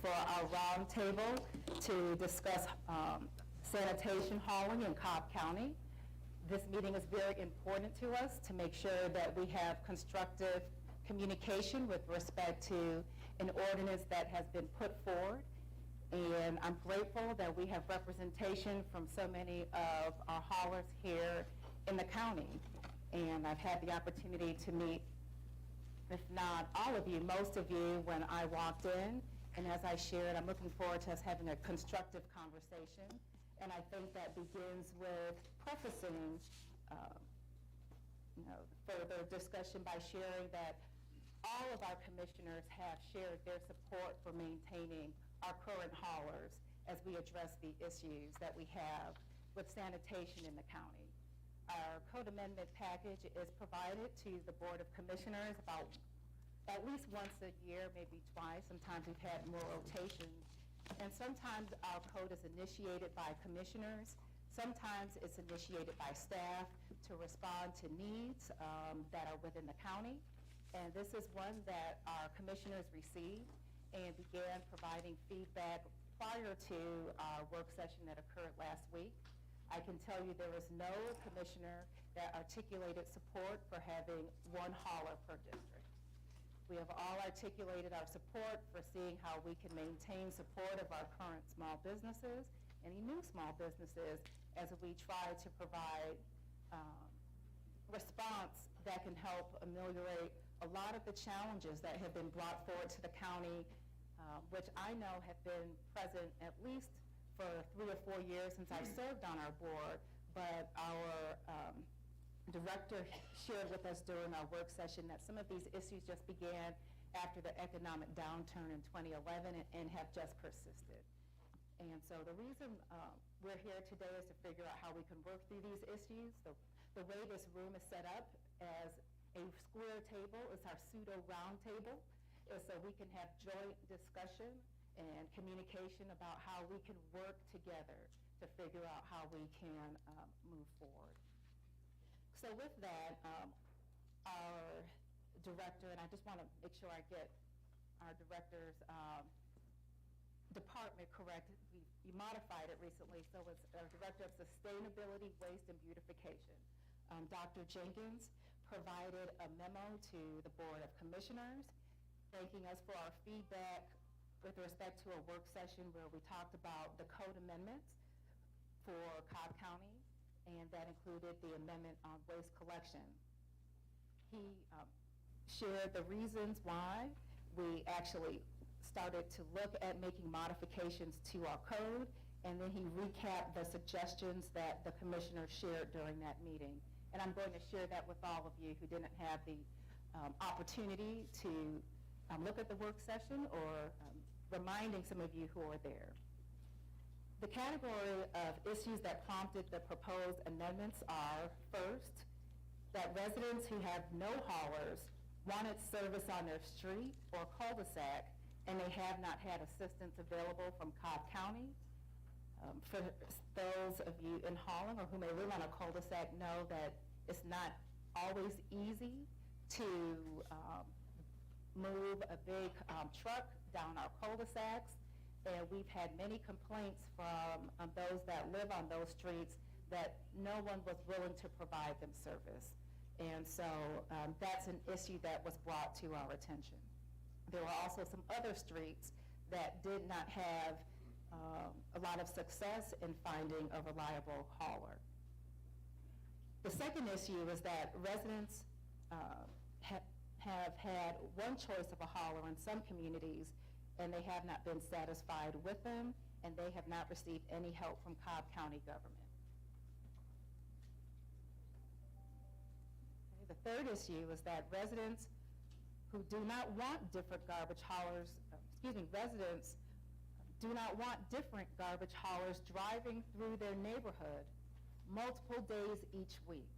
for our roundtable to discuss sanitation hauling in Cobb County. This meeting is very important to us to make sure that we have constructive communication with respect to an ordinance that has been put forward. And I'm grateful that we have representation from so many of our haulers here in the county. And I've had the opportunity to meet, if not all of you, most of you when I walked in. And as I shared, I'm looking forward to us having a constructive conversation. And I think that begins with prefacing further discussion by sharing that all of our commissioners have shared their support for maintaining our current haulers as we address the issues that we have with sanitation in the county. Our code amendment package is provided to the Board of Commissioners about at least once a year, maybe twice. Sometimes we've had more rotations. And sometimes our code is initiated by commissioners. Sometimes it's initiated by staff to respond to needs that are within the county. And this is one that our commissioners received and began providing feedback prior to our work session that occurred last week. I can tell you there was no commissioner that articulated support for having one hauler per district. We have all articulated our support for seeing how we can maintain support of our current small businesses, any new small businesses, as we try to provide response that can help ameliorate a lot of the challenges that have been brought forward to the county, which I know have been present at least for 3 or 4 years since I've served on our board, but our director shared with us during our work session that some of these issues just began after the economic downturn in 2011 and have just persisted. And so the reason we're here today is to figure out how we can work through these issues. The way this room is set up as a square table is our pseudo round table, is so we can have joint discussion and communication about how we can work together to figure out how we can move forward. So with that, our director, and I just want to make sure I get our director's department correct. We modified it recently, so it's our Director of Sustainability, Waste, and Beautification. Dr. Jenkins provided a memo to the Board of Commissioners thanking us for our feedback with respect to a work session where we talked about the code amendments for Cobb County, and that included the amendment on waste collection. He shared the reasons why we actually started to look at making modifications to our code, and then he recapped the suggestions that the commissioners shared during that meeting. And I'm going to share that with all of you who didn't have the opportunity to look at the work session, or reminding some of you who are there. The category of issues that prompted the proposed amendments are, first, that residents who have no haulers wanted service on their street or cul-de-sac, and they have not had assistance available from Cobb County. For those of you in hauling or who may live on a cul-de-sac know that it's not always easy to move a big truck down our cul-de-sacs, and we've had many complaints from those that live on those streets that no one was willing to provide them service. And so that's an issue that was brought to our attention. There were also some other streets that did not have a lot of success in finding a reliable hauler. The second issue is that residents have had one choice of a hauler in some communities, and they have not been satisfied with them, and they have not received any help from Cobb County government. Okay, the third issue is that residents who do not want different garbage haulers, residents do not want different garbage haulers driving through their neighborhood multiple days each week,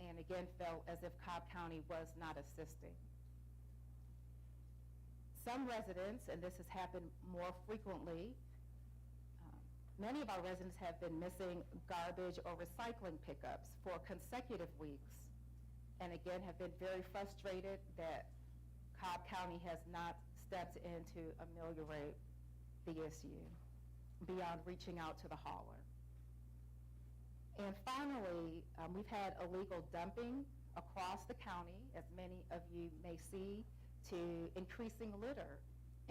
and again felt as if Cobb County was not assisting. Some residents, and this has happened more frequently, many of our residents have been missing garbage or recycling pickups for consecutive weeks, and again have been very frustrated that Cobb County has not steps in to ameliorate the issue beyond reaching out to the hauler. And finally, we've had illegal dumping across the county, as many of you may see, to increasing litter.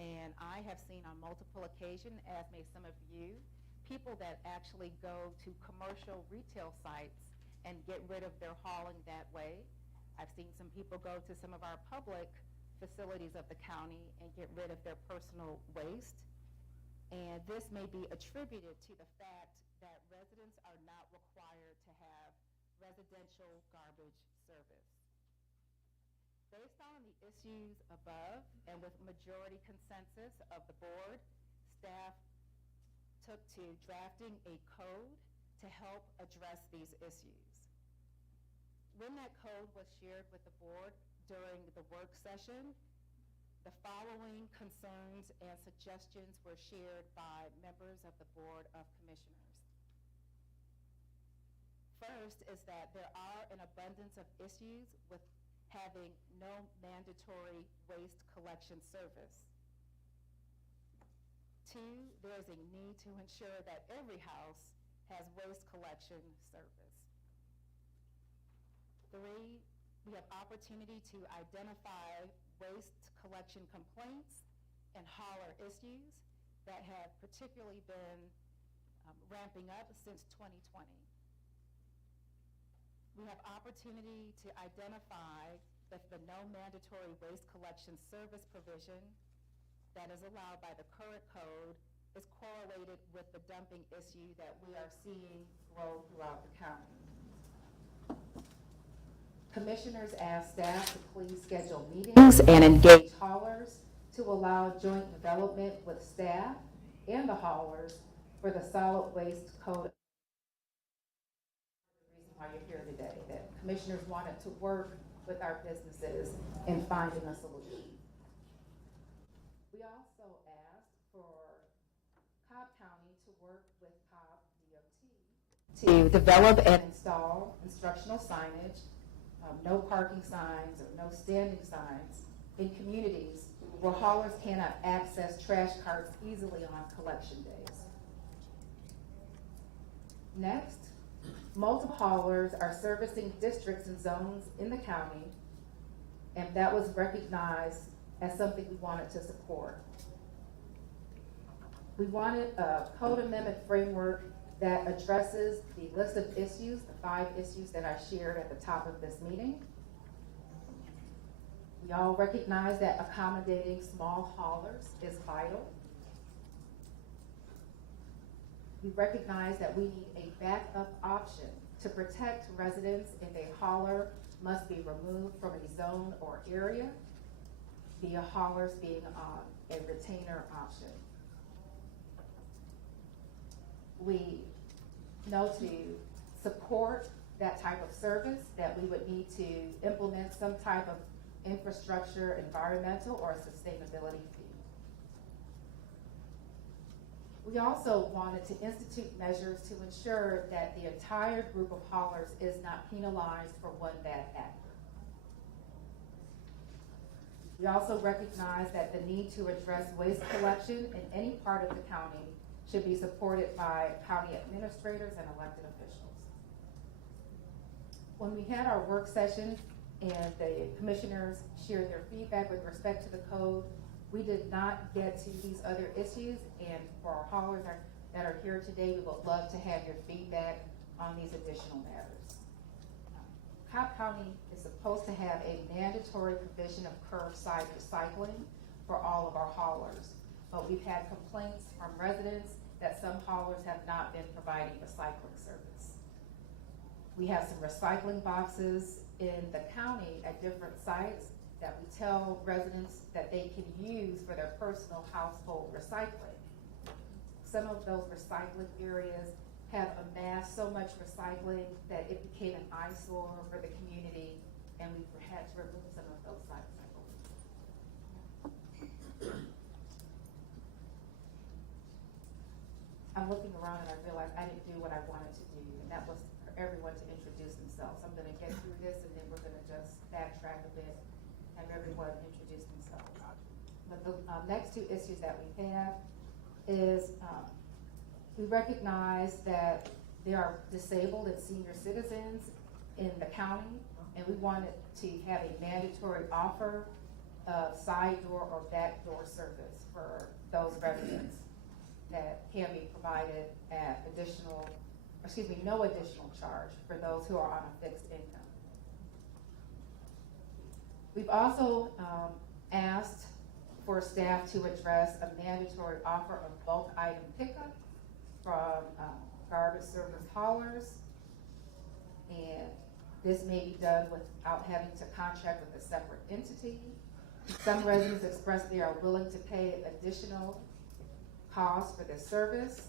And I have seen on multiple occasions, as may some of you, people that actually go to commercial retail sites and get rid of their hauling that way. I've seen some people go to some of our public facilities of the county and get rid of their personal waste. And this may be attributed to the fact that residents are not required to have residential garbage service. Based on the issues above and with majority consensus of the board, staff took to drafting a code to help address these issues. When that code was shared with the board during the work session, the following concerns and suggestions were shared by members of the Board of Commissioners. First is that there are an abundance of issues with having no mandatory waste collection service. Two, there's a need to ensure that every house has waste collection service. Three, we have opportunity to identify waste collection complaints and hauler issues that have particularly been ramping up since 2020. We have opportunity to identify that the no mandatory waste collection service provision that is allowed by the current code is correlated with the dumping issue that we are seeing grow throughout the county. Commissioners asked staff to please schedule meetings and engage haulers to allow joint development with staff and the haulers for the solid waste code. The reason why you're here today, that commissioners wanted to work with our businesses in finding a solution. We also asked for Cobb County to work with Cobb DOT to develop and install instructional signage, no parking signs or no standing signs in communities where haulers cannot access trash carts easily on collection days. Next, multiple haulers are servicing districts and zones in the county, and that was recognized as something we wanted to support. We wanted a code amendment framework that addresses the list of issues, the 5 issues that I shared at the top of this meeting. We all recognize that accommodating small haulers is vital. We recognize that we need a backup option to protect residents if a hauler must be removed from a zone or area via haulers being on a retainer option. We know to support that type of service that we would need to implement some type of infrastructure, environmental, or sustainability fee. We also wanted to institute measures to ensure that the entire group of haulers is not penalized for one bad actor. We also recognize that the need to address waste collection in any part of the county should be supported by county administrators and elected officials. When we had our work session and the commissioners shared their feedback with respect to the code, we did not get to these other issues, and for our haulers that are here today, we would love to have your feedback on these additional matters. Cobb County is supposed to have a mandatory provision of curbside recycling for all of our haulers, but we've had complaints from residents that some haulers have not been providing recycling service. We have some recycling boxes in the county at different sites that we tell residents that they can use for their personal household recycling. Some of those recycling areas have amassed so much recycling that it became an eyesore for the community, and we've had to remove some of those sites. I'm looking around and I realize I didn't do what I wanted to do, and that was for everyone to introduce themselves. I'm going to get through this, and then we're going to just backtrack a bit, have everyone introduce themselves. But the next two issues that we have is we recognize that there are disabled and senior citizens in the county, and we wanted to have a mandatory offer of side door or back door service for those residents that can be provided at no additional charge for those who are on a fixed income. We've also asked for staff to address a mandatory offer of bulk item pickup from garbage service haulers, and this may be done without having to contract with a separate entity. Some residents expressed they are willing to pay additional costs for this service,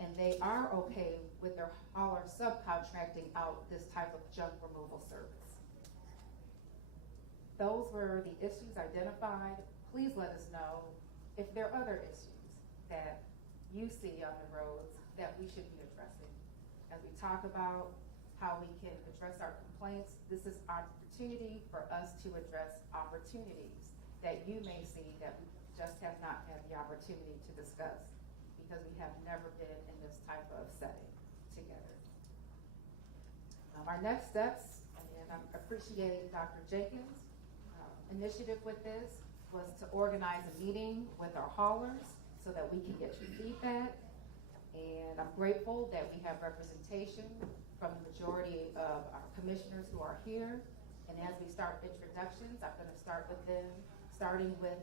and they are okay with their hauler subcontracting out this type of junk removal service. Those were the issues identified. Please let us know if there are other issues that you see on the roads that we should be addressing. As we talk about how we can address our complaints, this is an opportunity for us to address opportunities that you may see that we just have not had the opportunity to discuss because we have never been in this type of setting together. Our next steps, and I appreciate Dr. Jenkins' initiative with this, was to organize a meeting with our haulers so that we can get your feedback. And I'm grateful that we have representation from the majority of our commissioners who are here. And as we start introductions, I'm going to start with them, starting with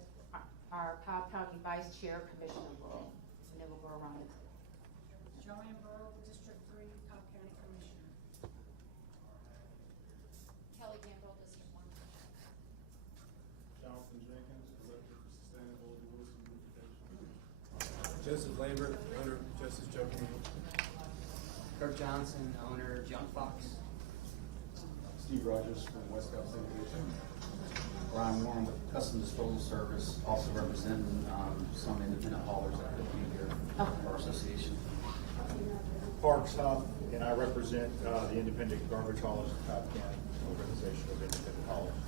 our Cobb County Vice Chair, Commissioner Burrow, and then we'll go around the table. Joanne Burrow, District 3, Cobb County Commissioner. Kelly Gamble, District 1. Jonathan Jenkins, Director for Sustainability, Waste and Beautification. Joseph Lambert, owner of Justice Joking. Kirk Johnson, owner of Junk Fox. Steve Rogers from West Cobb Sanitation. Ryan Warren with Custom Disposal Service, also representing some independent haulers that could be here for our association. Parks Hub, and I represent the Independent Garbage Haulers of Cobb County, Organization of Independent Haulers.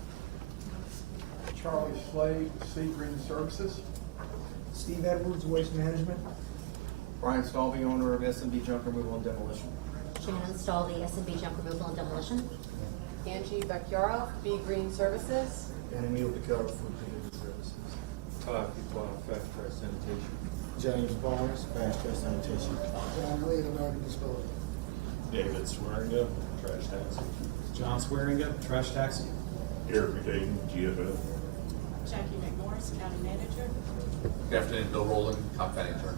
Charlie Slade, Sea Green Services. Steve Edwards, Waste Management. Brian Stalvey, owner of SMB Junk Removal and Demolition. Shannon Stalvey, S&B Junk Removal and Demolition. Angie Bacchiara, Be Green Services. And Emil DeCaro, Food Delivery Services. Todd Dubois, Fast Track Sanitation. James Barnes, Fast Track Sanitation. John Lee, American Disposal. David Swearinga, Trash Taxi. John Swearinga, Trash Taxi. Eric McCaden, GFO. Jackie McMorris, County Manager. Good afternoon, Bill Rowland, Cobb County Attorney.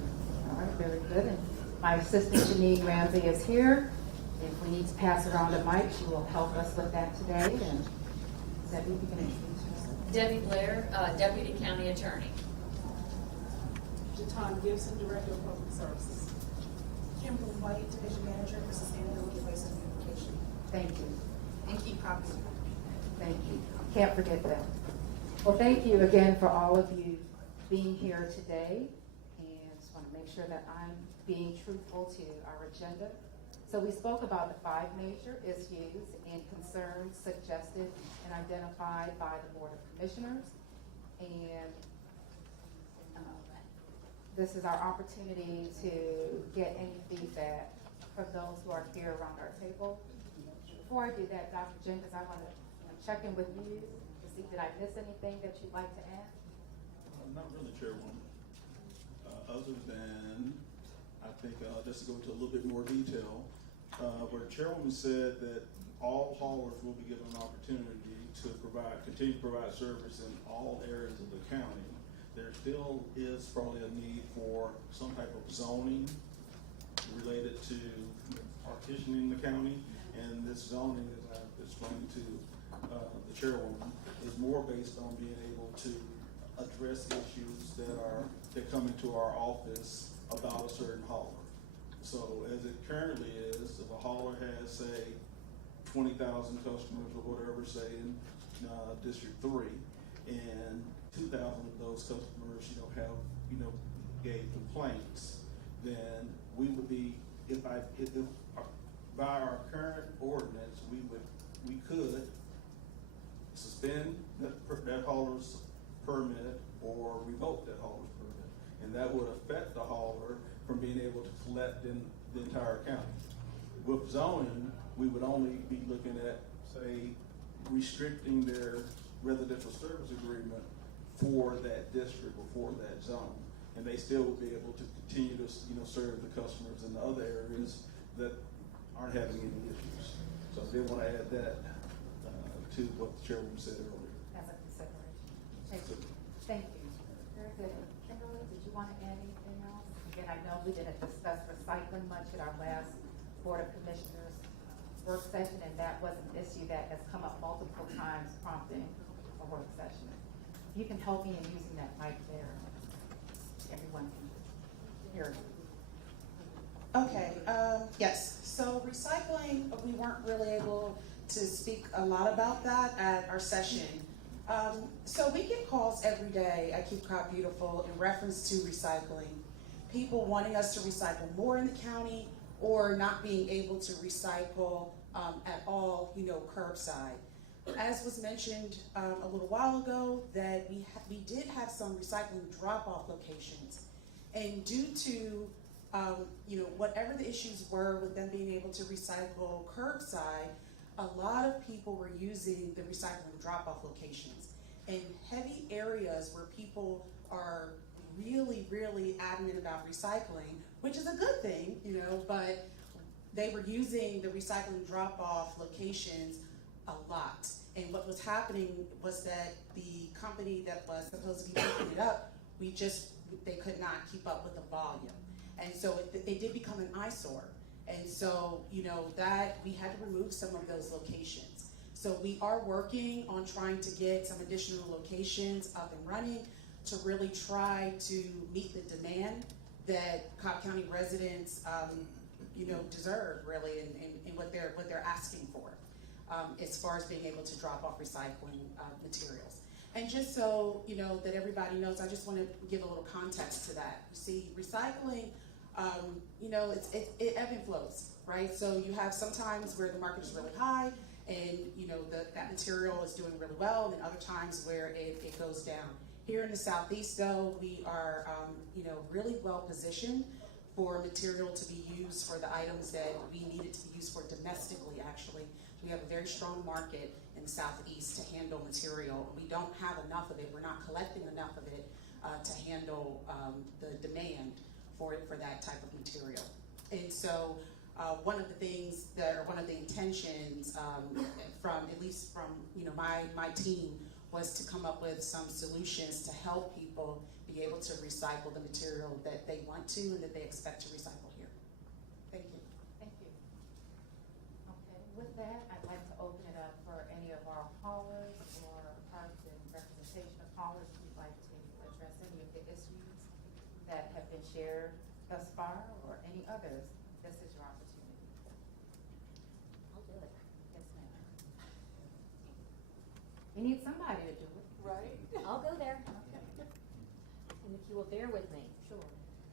All right, very good. And my assistant, Janine Ramsey, is here. If we need to pass around the mic, she will help us with that today. And Debbie, you can introduce yourself. Debbie Blair, Deputy County Attorney. Jatan Gibson, Director of Public Services. Kimberly White, Division Manager for Sustainability, Waste and Beautification. Thank you. And Keith Cox. Thank you. Can't forget that. Well, thank you again for all of you being here today. And just want to make sure that I'm being truthful to our agenda. So we spoke about the 5 major issues and concerns suggested and identified by the Board of Commissioners. And this is our opportunity to get any feedback from those who are here around our table. Before I do that, Dr. Jenkins, I want to check in with you to see, did I miss anything that you'd like to add? Not really, Chairwoman. Other than, I think, just to go into a little bit more detail, where Chairwoman said that all haulers will be given an opportunity to continue to provide service in all areas of the county. There still is probably a need for some type of zoning related to partitioning the county, and this zoning, as I've explained to the Chairwoman, is more based on being able to address issues that come into our office about a certain hauler. So as it currently is, if a hauler has, say, 20,000 customers or whatever, say in District 3, and 2,000 of those customers, gave complaints, then we would be, if by our current ordinance, we could suspend that hauler's permit or revoke that hauler's permit. And that would affect the hauler from being able to collect in the entire county. With zoning, we would only be looking at, say, restricting their residential service agreement for that district or for that zone. And they still would be able to continue to, serve the customers in the other areas that aren't having any issues. So I did want to add that to what the chairwoman said earlier. As a consideration. So, Thank you. Very good. Kimberly, did you want to add anything else? Again, I know we didn't discuss recycling much at our last Board of Commissioners work session, and that was an issue that has come up multiple times prompting a work session. If you can help me in using that mic there, everyone can hear you. Okay, yes, so recycling, we weren't really able to speak a lot about that at our session. So we get calls every day at Keep Cobb Beautiful in reference to recycling. People wanting us to recycle more in the county or not being able to recycle at all, curbside. As was mentioned a little while ago, that we did have some recycling drop-off locations. And due to whatever the issues were with them being able to recycle curbside, a lot of people were using the recycling drop-off locations. In heavy areas where people are really, really adamant about recycling, which is a good thing, but they were using the recycling drop-off locations a lot. And what was happening was that the company that was supposed to be picking it up, they could not keep up with the volume. And so they did become an eyesore. And so, that we had to remove some of those locations. So we are working on trying to get some additional locations up and running to really try to meet the demand that Cobb County residents, deserve really in what they're asking for, as far as being able to drop off recycling materials. And just so, that everybody knows, I just want to give a little context to that. You see, recycling, it ebb and flows, right? So you have sometimes where the market is really high and, that material is doing really well, and then other times where it goes down. Here in the Southeast, though, we are, really well positioned for material to be used for the items that we need it to be used for domestically, actually. We have a very strong market in the Southeast to handle material. We don't have enough of it. We're not collecting enough of it to handle the demand for that type of material. And so one of the things one of the intentions at least from my team was to come up with some solutions to help people be able to recycle the material that they want to and that they expect to recycle here. Thank you. Thank you. Okay, with that, I'd like to open it up for any of our callers or parts and representation of callers who'd like to address any of the issues that have been shared thus far or any others. This is your opportunity. I'll do it. Yes, ma'am. We need somebody to do it. Right. I'll go there. Okay. And if you will bear with me. Sure.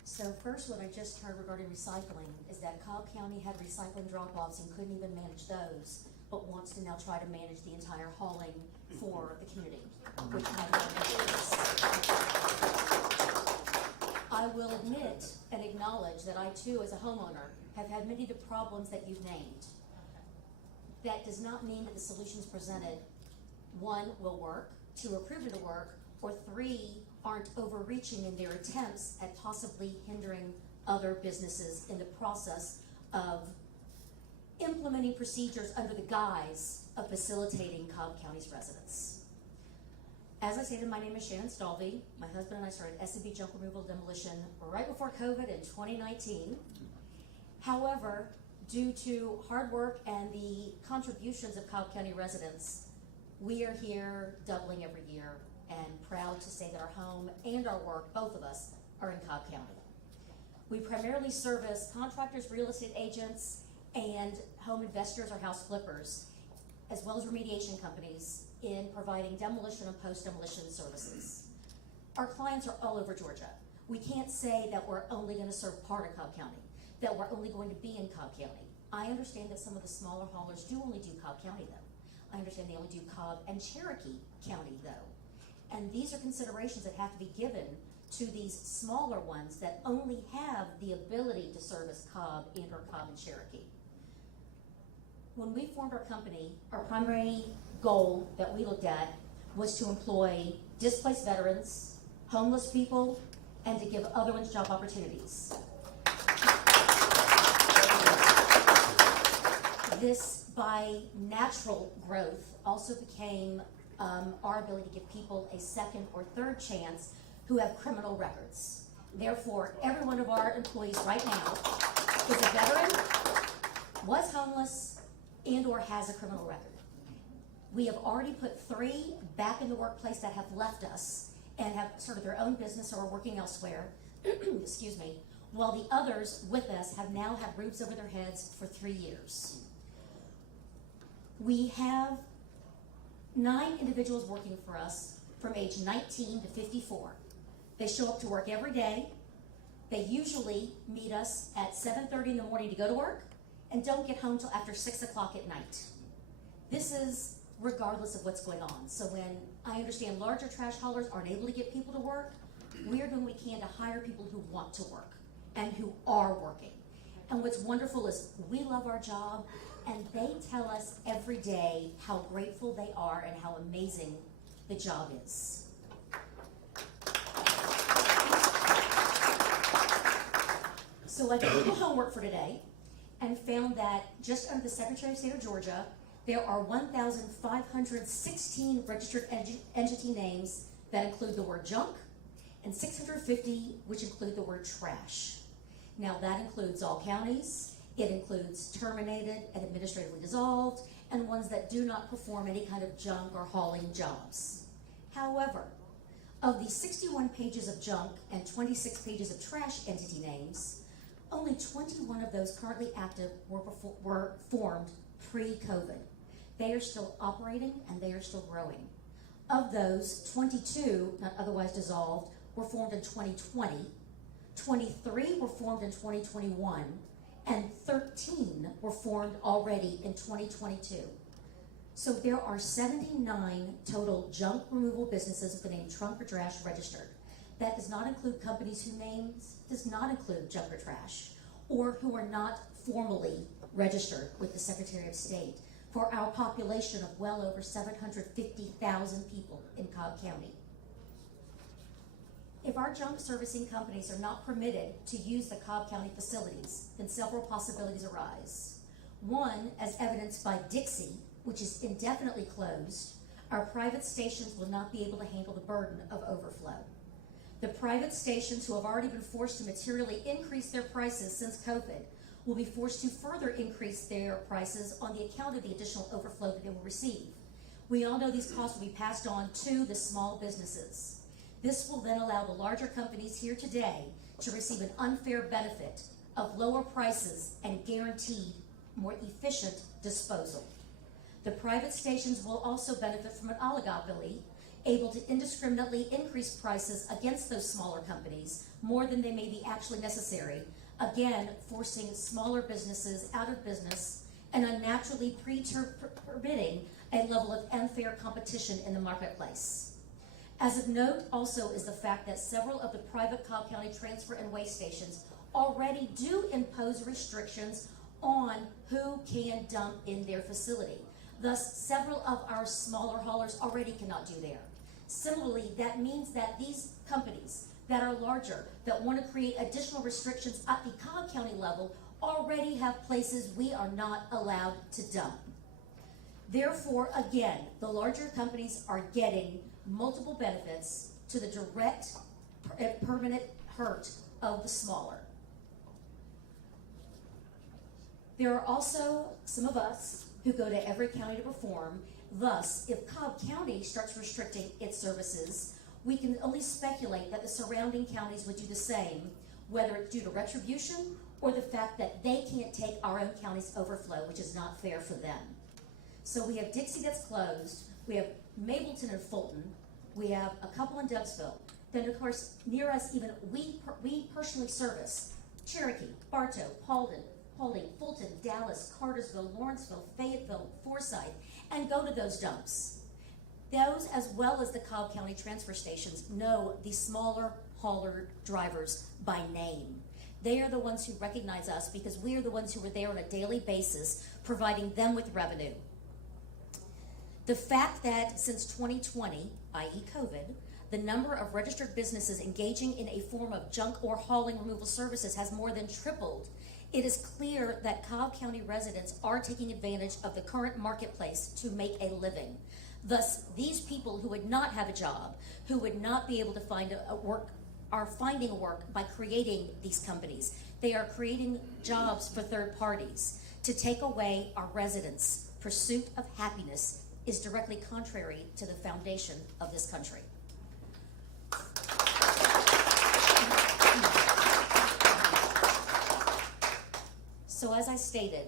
So first, what I just heard regarding recycling is that Cobb County had recycling drop-offs and couldn't even manage those, but wants to now try to manage the entire hauling for the community, which I know is. I will admit and acknowledge that I too, as a homeowner, have had many of the problems that you've named. That does not mean that the solutions presented, one, will work, two, are proven to work, or three, aren't overreaching in their attempts at possibly hindering other businesses in the process of implementing procedures under the guise of facilitating Cobb County's residents. As I stated, my name is Shannon Stalvey. My husband and I started S&B Junk Removal Demolition right before COVID in 2019. However, due to hard work and the contributions of Cobb County residents, we are here doubling every year and proud to say that our home and our work, both of us, are in Cobb County. We primarily service contractors, real estate agents, and home investors or house flippers, as well as remediation companies in providing demolition and post-demolition services. Our clients are all over Georgia. We can't say that we're only going to serve part of Cobb County, that we're only going to be in Cobb County. I understand that some of the smaller haulers do only do Cobb County though. I understand they only do Cobb and Cherokee County though. And these are considerations that have to be given to these smaller ones that only have the ability to service Cobb and/or Cobb and Cherokee. When we formed our company, our primary goal that we looked at was to employ displaced veterans, homeless people, and to give other ones job opportunities. This, by natural growth, also became our ability to give people a second or third chance who have criminal records. Therefore, every one of our employees right now is a veteran, was homeless, and/or has a criminal record. We have already put 3 back in the workplace that have left us and have started their own business or are working elsewhere, excuse me, while the others with us have now had roofs over their heads for 3 years. We have 9 individuals working for us from age 19 to 54. They show up to work every day. They usually meet us at 7:30 in the morning to go to work and don't get home till after 6 o'clock at night. This is regardless of what's going on. So when I understand larger trash haulers aren't able to get people to work, we are doing what we can to hire people who want to work and who are working. And what's wonderful is we love our job, and they tell us every day how grateful they are and how amazing the job is. So I did a little homework for today and found that just under the Secretary of State of Georgia, there are 1,516 registered entity names that include the word junk, and 650 which include the word trash. Now that includes all counties, it includes terminated and administratively dissolved, and ones that do not perform any kind of junk or hauling jobs. However, of the 61 pages of junk and 26 pages of trash entity names, only 21 of those currently active were formed pre-COVID. They are still operating and they are still growing. Of those, 22, not otherwise dissolved, were formed in 2020, 23 were formed in 2021, and 13 were formed already in 2022. So there are 79 total junk removal businesses with the name trunk or trash registered. That does not include companies whose names does not include junk or trash, or who are not formally registered with the Secretary of State, for our population of well over 750,000 people in Cobb County. If our junk servicing companies are not permitted to use the Cobb County facilities, then several possibilities arise. One, as evidenced by Dixie, which is indefinitely closed, our private stations will not be able to handle the burden of overflow. The private stations who have already been forced to materially increase their prices since COVID will be forced to further increase their prices on the account of the additional overflow that they will receive. We all know these costs will be passed on to the small businesses. This will then allow the larger companies here today to receive an unfair benefit of lower prices and guaranteed more efficient disposal. The private stations will also benefit from an oligopoly, able to indiscriminately increase prices against those smaller companies more than they may be actually necessary, again forcing smaller businesses out of business and unnaturally permitting a level of unfair competition in the marketplace. As of note also is the fact that several of the private Cobb County transfer and waste stations already do impose restrictions on who can dump in their facility. Thus, several of our smaller haulers already cannot do there. Similarly, that means that these companies that are larger, that want to create additional restrictions at the Cobb County level, already have places we are not allowed to dump. Therefore, again, the larger companies are getting multiple benefits to the direct permanent hurt of the smaller. There are also some of us who go to every county to perform. Thus, if Cobb County starts restricting its services, we can only speculate that the surrounding counties would do the same, whether it's due to retribution or the fact that they can't take our own county's overflow, which is not fair for them. So we have Dixie that's closed, we have Mableton and Fulton, we have a couple in Douglasville. Then of course, near us even, we personally service Cherokee, Bartow, Paulding, Fulton, Dallas, Cartersville, Lawrenceville, Fayetteville, Forsyth, and go to those dumps. Those, as well as the Cobb County transfer stations, know the smaller hauler drivers by name. They are the ones who recognize us because we are the ones who are there on a daily basis, providing them with revenue. The fact that since 2020, i.e. COVID, the number of registered businesses engaging in a form of junk or hauling removal services has more than tripled, it is clear that Cobb County residents are taking advantage of the current marketplace to make a living. Thus, these people who would not have a job, who would not be able to find a work, are finding work by creating these companies. They are creating jobs for third parties. To take away our residents' pursuit of happiness is directly contrary to the foundation of this country. So as I stated,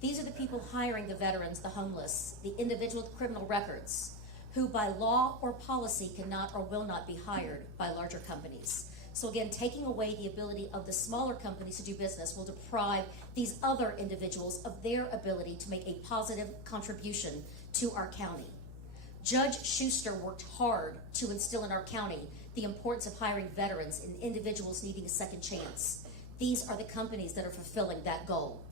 these are the people hiring the veterans, the homeless, the individual with criminal records, who by law or policy cannot or will not be hired by larger companies. So again, taking away the ability of the smaller companies to do business will deprive these other individuals of their ability to make a positive contribution to our county. Judge Schuster worked hard to instill in our county the importance of hiring veterans and individuals needing a second chance. These are the companies that are fulfilling that goal.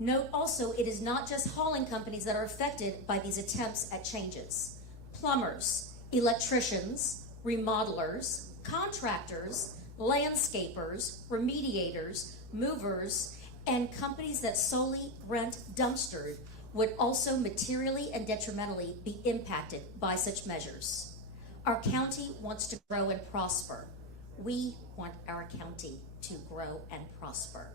Note also, it is not just hauling companies that are affected by these attempts at changes. Plumbers, electricians, remodelers, contractors, landscapers, remediators, movers, and companies that solely rent dumpsters would also materially and detrimentally be impacted by such measures. Our county wants to grow and prosper. We want our county to grow and prosper.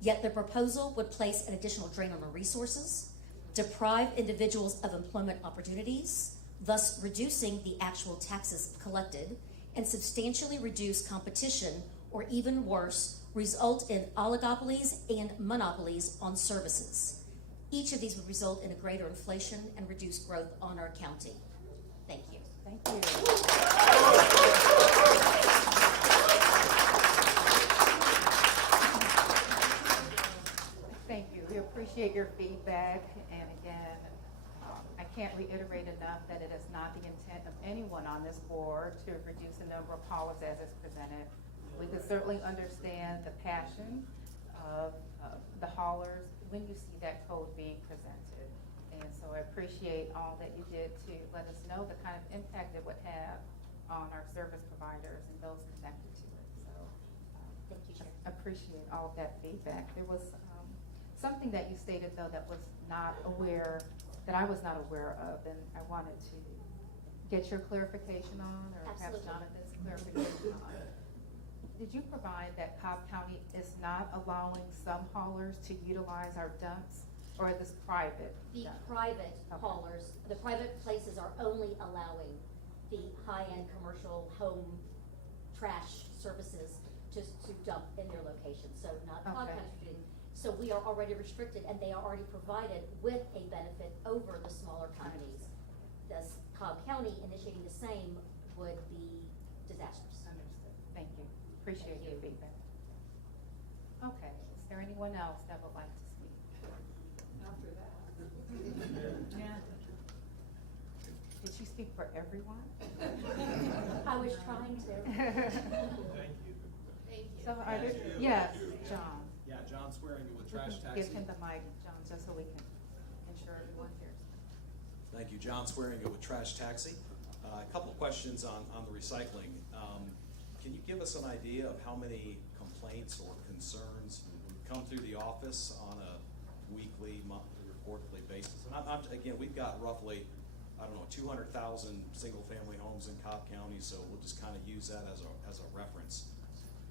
Yet the proposal would place an additional drain on our resources, deprive individuals of employment opportunities, thus reducing the actual taxes collected, and substantially reduce competition, or even worse, result in oligopolies and monopolies on services. Each of these would result in a greater inflation and reduced growth on our county. Thank you. Thank you. Thank you. We appreciate your feedback. And again, I can't reiterate enough that it is not the intent of anyone on this board to reduce the number of haulers as is presented. We can certainly understand the passion of the haulers when you see that code being presented. And so I appreciate all that you did to let us know the kind of impact it would have on our service providers and those connected to it. So Thank you, Chair. appreciate all of that feedback. There was something that you stated though that was not aware, that I was not aware of, and I wanted to get your clarification on, or perhaps Absolutely. Jonathan's clarification on. Did you provide that Cobb County is not allowing some haulers to utilize our dumps, or is this private? The dump? private Okay. haulers, the private places are only allowing the high-end commercial home trash services to dump in their location. So not Cobb Okay. County doing. So we are already restricted, and they are already provided with a benefit over the smaller companies. Thus, Cobb County initiating the same would be disastrous. Understood. Thank you. Appreciate Thank your you. feedback. Okay, is there anyone else that would like to speak? After that. Did she speak for everyone? I was trying to. Thank you. So are there, yes, John. Yeah, John Swearingen with We Trash can Taxi. Give him the mic, John, just so we can ensure everyone hears. Thank you, John Swearingen with Trash Taxi. A couple questions on the recycling. Can you give us an idea of how many complaints or concerns come through the office on a weekly, monthly, or quarterly basis? And again, we've got roughly, 200,000 single-family homes in Cobb County, so we'll just kind of use that as a reference.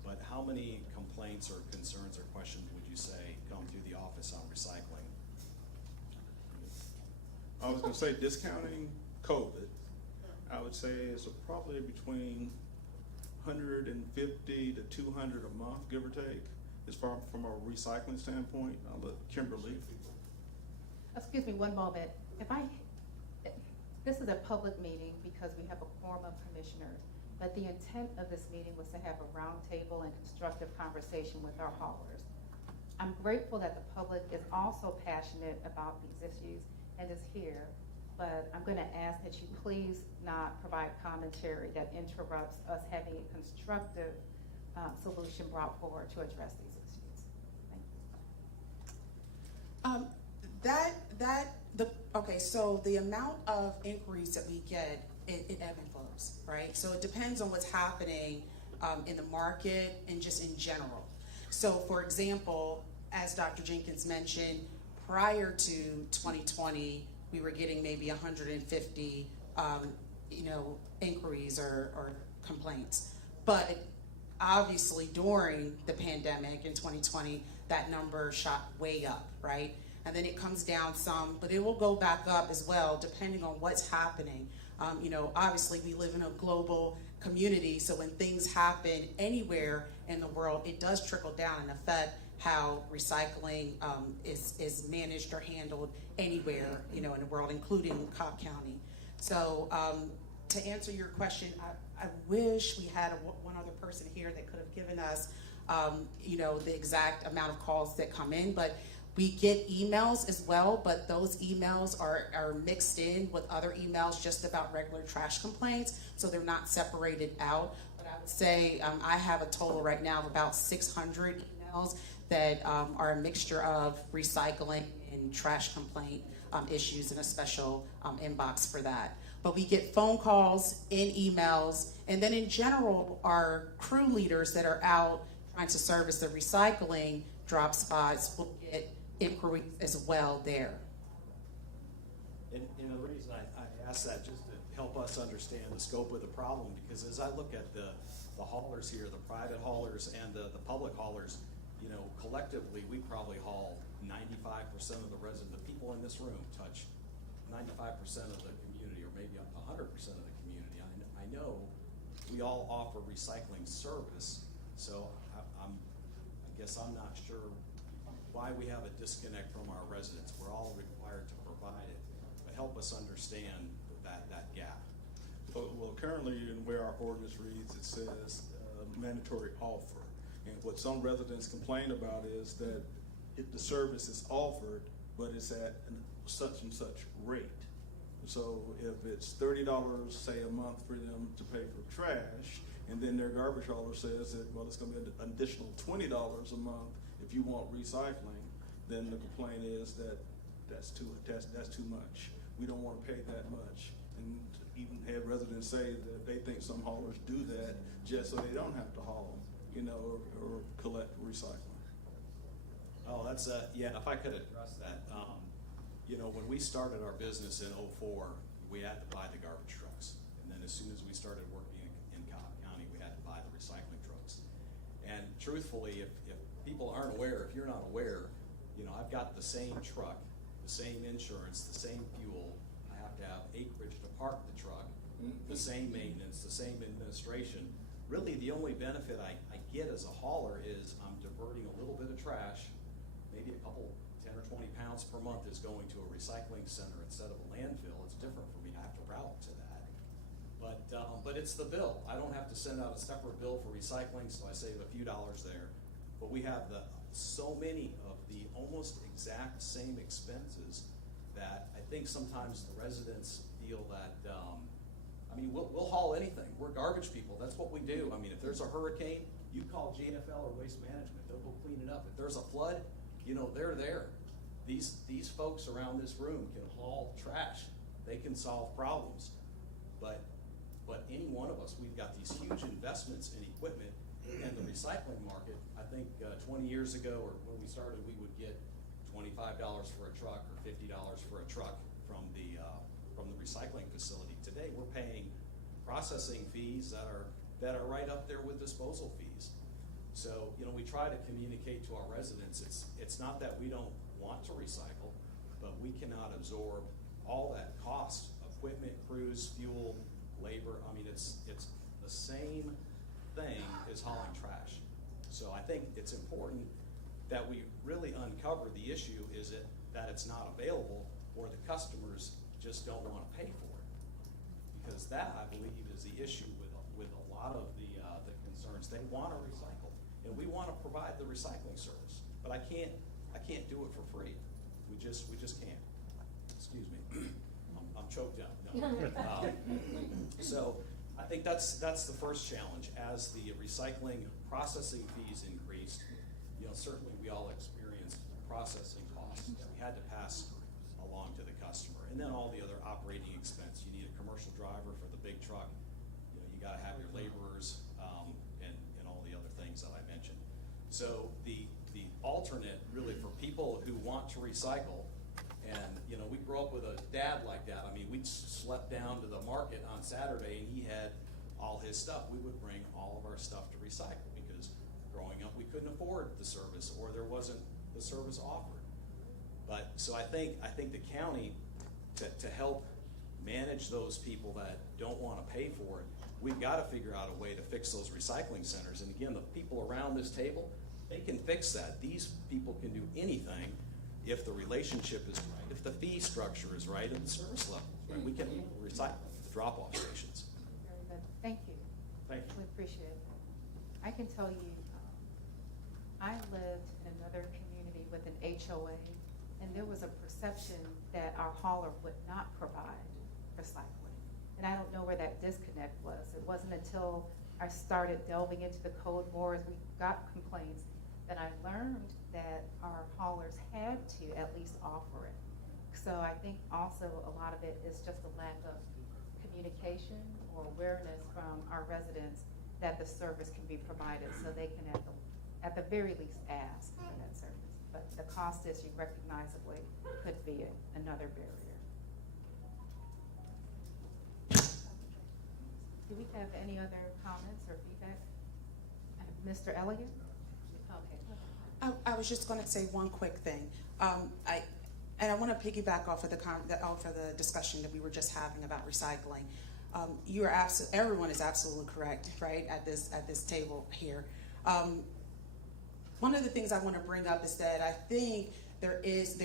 But how many complaints or concerns or questions would you say come through the office on recycling? I was gonna say discounting COVID, I would say it's probably between 150 to 200 a month, give or take, as far from a recycling standpoint. I'll let Kimberly. Excuse me one moment. This is a public meeting because we have a quorum of commissioners, but the intent of this meeting was to have a roundtable and constructive conversation with our haulers. I'm grateful that the public is also passionate about these issues and is here. but I'm going to ask that you please not provide commentary that interrupts us having a constructive solution brought forward to address these issues. Thank you. Okay, so the amount of inquiries that we get, it ebbs and flows, right? So it depends on what's happening in the market and just in general. So for example, as Dr. Jenkins mentioned, prior to 2020, we were getting maybe 150, inquiries or complaints. But obviously during the pandemic in 2020, that number shot way up, right? And then it comes down some, but it will go back up as well, depending on what's happening. Obviously we live in a global community, so when things happen anywhere in the world, it does trickle down and affect how recycling is managed or handled anywhere, in the world, including Cobb County. So to answer your question, I wish we had one other person here that could have given us, the exact amount of calls that come in, but we get emails as well, but those emails are mixed in with other emails just about regular trash complaints, so they're not separated out. But I would say I have a total right now of about 600 emails that are a mixture of recycling and trash complaint issues, and a special inbox for that. But we get phone calls and emails, and then in general, our crew leaders that are out trying to service the recycling drop spots will get inquiries as well there. And the reason I ask that, just to help us understand the scope of the problem, because as I look at the haulers here, the private haulers and the public haulers, collectively, we probably haul 95% of the people in this room touch 95% of the community, or maybe 100% of the community. I know we all offer recycling service, so I guess I'm not sure why we have a disconnect from our residents. We're all required to provide it, but help us understand that gap. Well, currently, in where our ordinance reads, it says mandatory offer. And what some residents complain about is that the service is offered, but it's at such and such rate. So if it's $30, say, a month for them to pay for trash, and then their garbage hauler says that, well, it's going to be an additional $20 a month if you want recycling, then the complaint is that that's too much. We don't want to pay that much. And even had residents say that they think some haulers do that just so they don't have to haul, or collect recycling. Oh, that's if I could address that. When we started our business in 2004, we had to buy the garbage trucks. And then as soon as we started working in Cobb County, we had to buy the recycling trucks. And truthfully, if people aren't aware, if you're not aware, I've got the same truck, the same insurance, the same fuel. I have to have acreage to park the truck, the same maintenance, the same administration. Really, the only benefit I get as a hauler is I'm diverting a little bit of trash, maybe a couple, 10 or 20 pounds per month is going to a recycling center instead of a landfill. It's different for me. I have to route to that. But it's the bill. I don't have to send out a separate bill for recycling, so I save a few dollars there. But we have so many of the almost exact same expenses that I think sometimes the residents feel that, we'll haul anything. We're garbage people. That's what we do. If there's a hurricane, you call GFL or Waste Management. They'll go clean it up. If there's a flood, they're there. These folks around this room can haul trash. They can solve problems. But any one of us, we've got these huge investments in equipment, and the recycling market, I think 20 years ago, or when we started, we would get $25 for a truck or $50 for a truck from the recycling facility. Today, we're paying processing fees that are right up there with disposal fees. So, we try to communicate to our residents, it's not that we don't want to recycle, but we cannot absorb all that cost, equipment, crews, fuel, labor. It's the same thing as hauling trash. So I think it's important that we really uncover the issue, is it that it's not available, or the customers just don't want to pay for it? Because that, I believe, is the issue with a lot of the concerns. They want to recycle, and we want to provide the recycling service, but I can't do it for free. We just can't. Excuse me. I'm So I think that's the first challenge. As the recycling processing fees increased, certainly we all experienced processing costs that we had to pass along to the customer. And then all the other operating expense. You need a commercial driver for the big truck. You gotta have your laborers, and all the other things that I mentioned. So the alternate really for people who want to recycle, and we grew up with a dad like that. I mean, we slept down to the market on Saturday and he had all his stuff. We would bring all of our stuff to recycle because growing up we couldn't afford the service or there wasn't the service offered. But so I think the county, to help manage those people that don't want to pay for it, we've got to figure out a way to fix those recycling centers. And again, the people around this table, they can fix that. These people can do anything if the relationship is right, if the fee structure is right, and the service level is right. We can recycle the drop-off stations. Very good. Thank you. Thank you. We appreciate it. I can tell you, I lived in another community with an HOA, and there was a perception that our hauler would not provide recycling. And I don't know where that disconnect was. It wasn't until I started delving into the code more as we got complaints that I learned that our haulers had to at least offer it. So I think also a lot of it is just a lack of communication or awareness from our residents that the service can be provided, so they can at the very least ask for that service. But the cost issue recognizably could be another barrier. Do we have any other comments or feedback? Mr. Elliott? Okay. I was just going to say one quick thing. I want to piggyback off of the discussion that we were just having about recycling. Everyone is absolutely correct, right, at this table here. One of the things I want to bring up is that I think there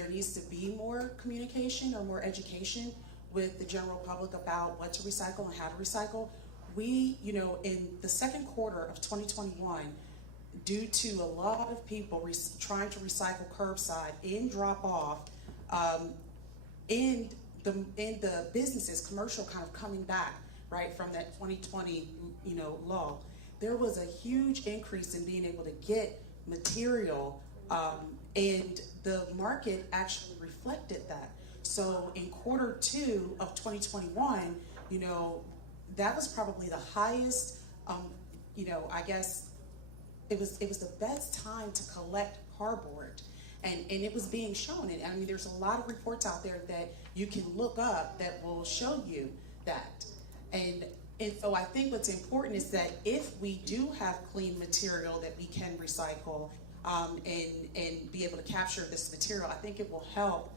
needs to be more communication or more education with the general public about what to recycle and how to recycle. We, in the second quarter of 2021, due to a lot of people trying to recycle curbside in drop-off, in the businesses, commercial kind of coming back, right, from that 2020, lull, there was a huge increase in being able to get material, and the market actually reflected that. So in quarter 2 of 2021, that was probably the highest, I guess it was the best time to collect cardboard, and it was being shown. And I mean, there's a lot of reports out there that you can look up that will show you that. And so I think what's important is that if we do have clean material that we can recycle, and be able to capture this material, I think it will help,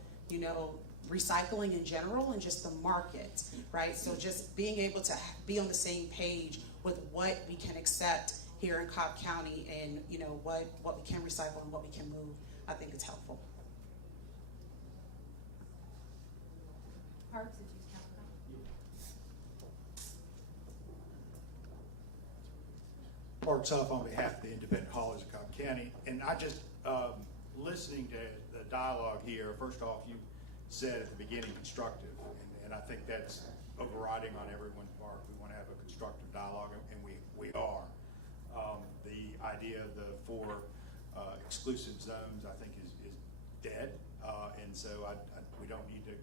recycling in general and just the market, right? So just being able to be on the same page with what we can accept here in Cobb County and, what we can recycle and what we can move, I think it's helpful. Parks, did you have a comment? Mark Huff on behalf of the independent haulers of Cobb County. And I just, listening to the dialogue here, first off, you said at the beginning constructive, and I think that's overriding on everyone's part. We want to have a constructive dialogue, and we are. The idea of the 4 exclusive zones, I think, is dead, and so we don't need to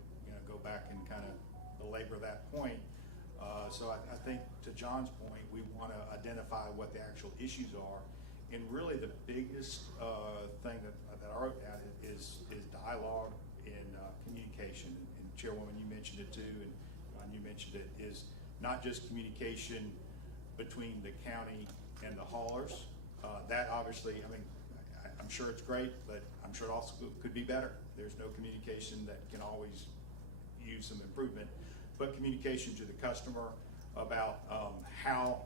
go back and kind of belabor that point. So I think, to John's point, we want to identify what the actual issues are, and really the biggest thing that I wrote down is dialogue and communication. And Chairwoman, you mentioned it too, and you mentioned it, is not just communication between the county and the haulers. That obviously, I mean, I'm sure it's great, but I'm sure it also could be better. There's no communication that can always use some improvement, but communication to the customer about how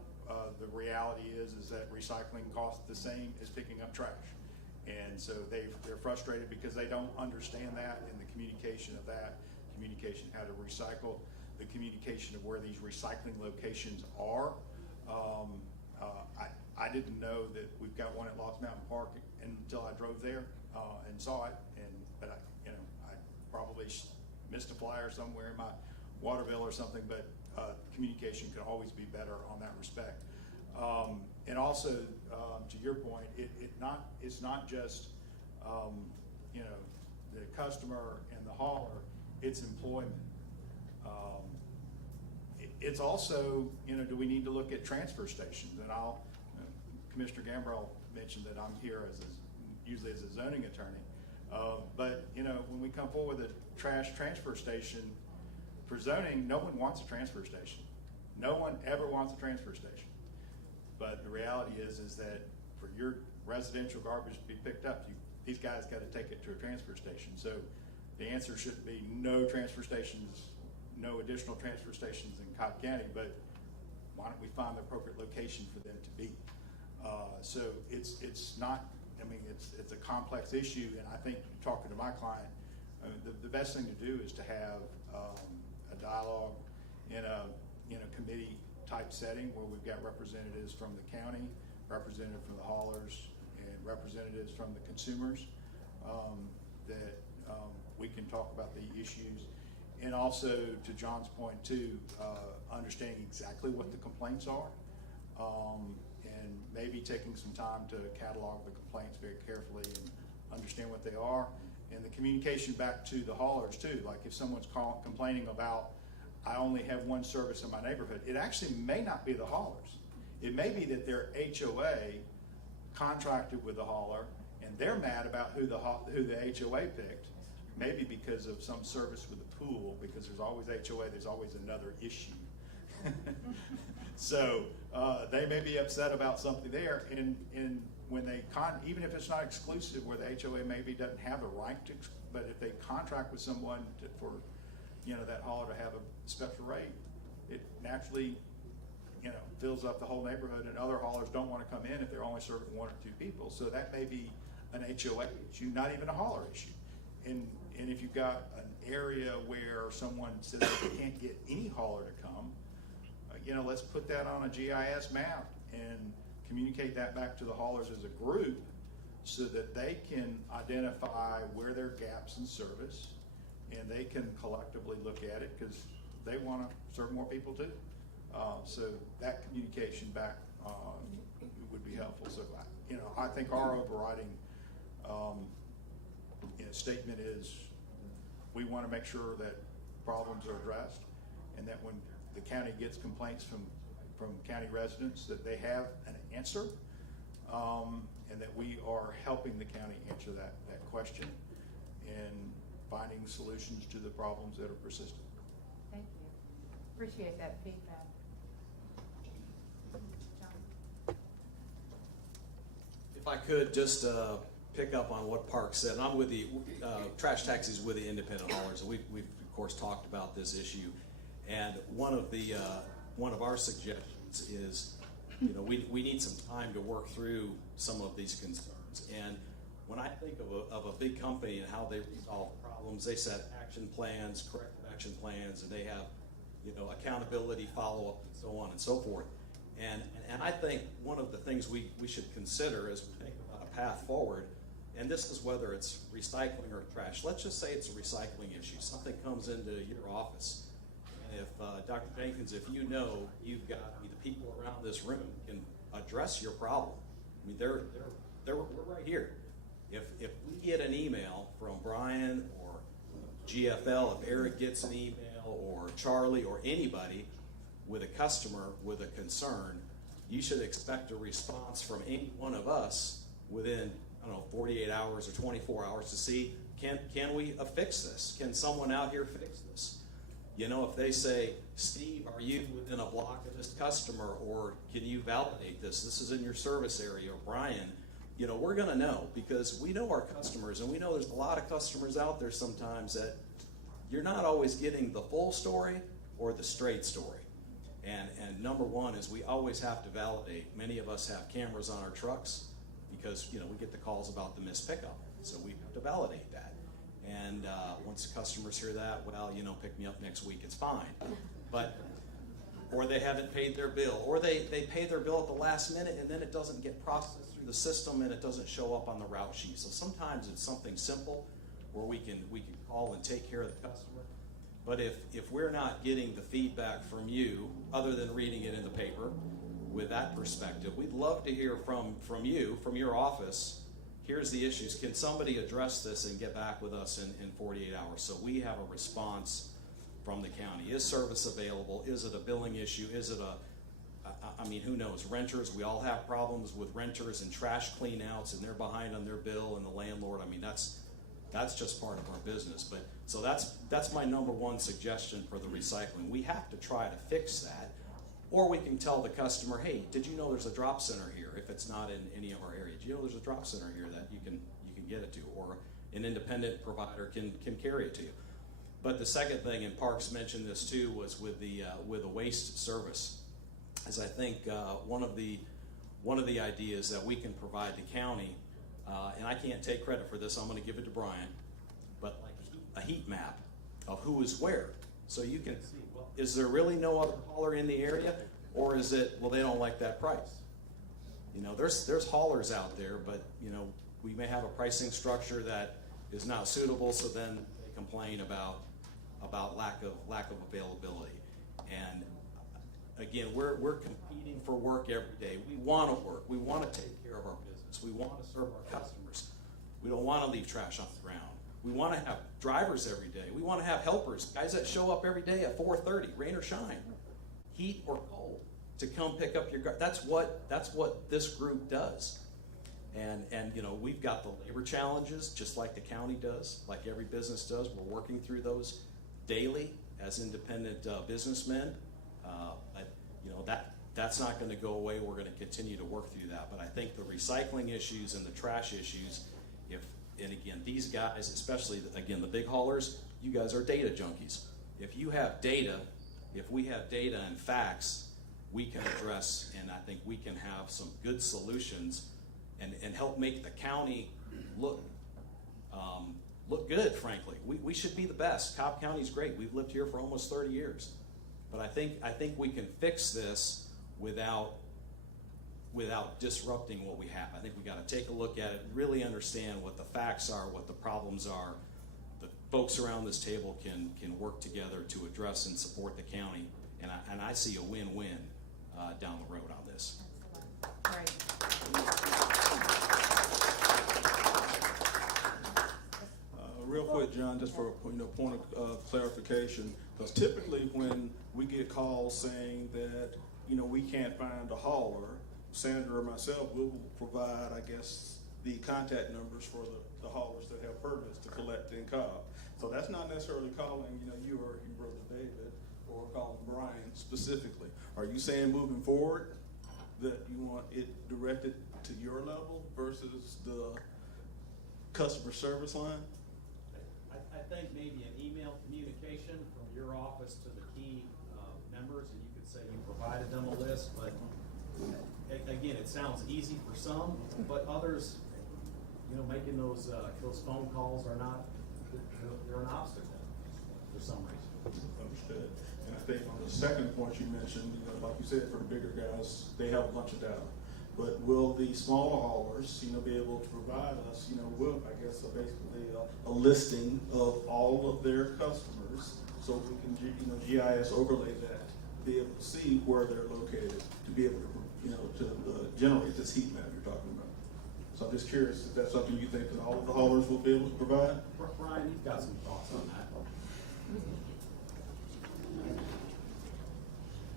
the reality is that recycling costs the same as picking up trash. And so they're frustrated because they don't understand that, and the communication of that, communication how to recycle, the communication of where these recycling locations are. I didn't know that we've got one at Lost Mountain Park until I drove there and saw it, but I probably missed a flyer somewhere in my water bill or something, but communication can always be better on that respect. And also, to your point, it's not just you know, the customer and the hauler, it's employment. It's also, you know, do we need to look at transfer stations? And Commissioner Gambrell mentioned that I'm here usually as a zoning attorney. But, you know, when we come forward with a trash transfer station for zoning, no one wants a transfer station. No one ever wants a transfer station. But the reality is that for your residential garbage to be picked up, these guys got to take it to a transfer station. So the answer should be no transfer stations, no additional transfer stations in Cobb County, but why don't we find the appropriate location for them to be? So it's not, I mean, it's a complex issue, and I think talking to my client, the best thing to do is to have a dialogue in a committee type setting where we've got representatives from the county, representative from the haulers, and representatives from the consumers, that we can talk about the issues. And also, to John's point too, understanding exactly what the complaints are, and maybe taking some time to catalog the complaints very carefully and understand what they are. And the communication back to the haulers too, like if someone's complaining about, I only have one service in my neighborhood, it actually may not be the haulers. It may be that their HOA contracted with the hauler and they're mad about who the HOA picked, maybe because of some service with the pool, because there's always HOA, there's always another issue. So they may be upset about something there, and when they even if it's not exclusive, where the HOA maybe doesn't have the right to, but if they contract with someone for, you know, that hauler to have a special rate, it naturally, you know, fills up the whole neighborhood, and other haulers don't want to come in if they're only serving one or two people. So that may be an HOA issue, not even a hauler issue. And if you've got an area where someone says they can't get any hauler to come, you know, let's put that on a GIS map and communicate that back to the haulers as a group so that they can identify where there are gaps in service, and they can collectively look at it because they want to serve more people too. So that communication back would be helpful. So, you know, I think our overriding statement is we want to make sure that problems are addressed, and that when the county gets complaints from county residents, that they have an answer, and that we are helping the county answer that question and finding solutions to the problems that are persistent. Thank you. Appreciate that feedback. John? If I could just pick up on what Park said, and I'm with the trash taxis with the independent haulers. We've of course talked about this issue, and one of our suggestions is, you know, we need some time to work through some of these concerns. And when I think of a big company and how they resolve problems, they set action plans, corrective action plans, and they have, you know, accountability, follow-up, and so on and so forth. And I think one of the things we should consider as we think about a path forward, and this is whether it's recycling or trash. Let's just say it's a recycling issue. Something comes into your office. And if, Dr. Jenkins, if you know you've got the people around this room can address your problem. I mean, we're right here. If we get an email from Brian or GFL, if Eric gets an email, or Charlie or anybody with a customer with a concern, you should expect a response from any one of us within, I don't know, 48 hours or 24 hours to see, can we fix this? Can someone out here fix this? You know, if they say, Steve, are you within a block of this customer, or can you validate this? This is in your service area, or Brian, you know, we're going to know, because we know our customers, and we know there's a lot of customers out there sometimes that you're not always getting the full story or the straight story. And number one is we always have to validate. Many of us have cameras on our trucks because, you know, we get the calls about the missed pickup. So we have to validate that. And once the customers hear that, well, you know, pick me up next week, it's fine. But, or they haven't paid their bill, or they pay their bill at the last minute and then it doesn't get processed through the system and it doesn't show up on the route sheet. So sometimes it's something simple where we can call and take care of the customer. But if we're not getting the feedback from you, other than reading it in the paper, with that perspective, we'd love to hear from you, from your office. Here's the issues. Can somebody address this and get back with us in 48 hours? So we have a response from the county. Is service available? Is it a billing issue? Is it I mean, who knows? Renters, we all have problems with renters and trash cleanouts, and they're behind on their bill, and the landlord, I mean, that's just part of our business. But so that's my number one suggestion for the recycling. We have to try to fix that, or we can tell the customer, hey, did you know there's a drop center here? If it's not in any of our areas, you know there's a drop center here that you can get it to, or an independent provider can carry it to you. But the second thing, and Parks mentioned this too, was with the waste service. As I think one of the ideas that we can provide the county, and I can't take credit for this, I'm going to give it to Brian, but like a heat map of who is where, so you can see, well, is there really no other hauler in the area, or is it, well, they don't like that price? You know, there's haulers out there, but you know, we may have a pricing structure that is not suitable, so then they complain about lack of availability. And again, we're competing for work every day. We want to work. We want to take care of our business. We want to serve our customers. We don't want to leave trash on the ground. We want to have drivers every day. We want to have helpers, guys that show up every day at 4:30, rain or shine, heat or cold, to come pick up your garbage. That's what this group does. And you know, we've got the labor challenges, just like the county does, like every business does. We're working through those daily as independent businessmen. But you know, that's not going to go away. We're going to continue to work through that. But I think the recycling issues and the trash issues, and again, these guys, especially again the big haulers, you guys are data junkies. If you have data, if we have data and facts, we can address, and I think we can have some good solutions and help make the county look good, frankly. We should be the best. Cobb County's great. We've lived here for almost 30 years. But I think we can fix this without disrupting what we have. I think we got to take a look at it, really understand what the facts are, what the problems are. The folks around this table can work together to address and support the county, and I see a win-win down the road on this. Right. Real quick, John, just for a point of clarification, because typically when we get calls saying that we can't find a hauler, Sandra or myself will provide, I guess, the contact numbers for the haulers that have permits to collect in Cobb. So that's not necessarily calling you or your brother David or calling Brian specifically. Are you saying moving forward that you want it directed to your level versus the customer service line? I think maybe an email communication from your office to the key members, and you could say you provided them a list, but again, it sounds easy for some, but others, making those phone calls are not, they're an obstacle for some reason. Understood. And I think on the second point you mentioned, like you said, for the bigger guys, they have a bunch of data. But will the smaller haulers, be able to provide us, with, I guess, basically a listing of all of their customers, so we can, GIS overlay that, be able to see where they're located, to be able to, generate this heat map you're talking about. So I'm just curious if that's something you think that all of the haulers will be able to provide? Brian, you've got some thoughts on that.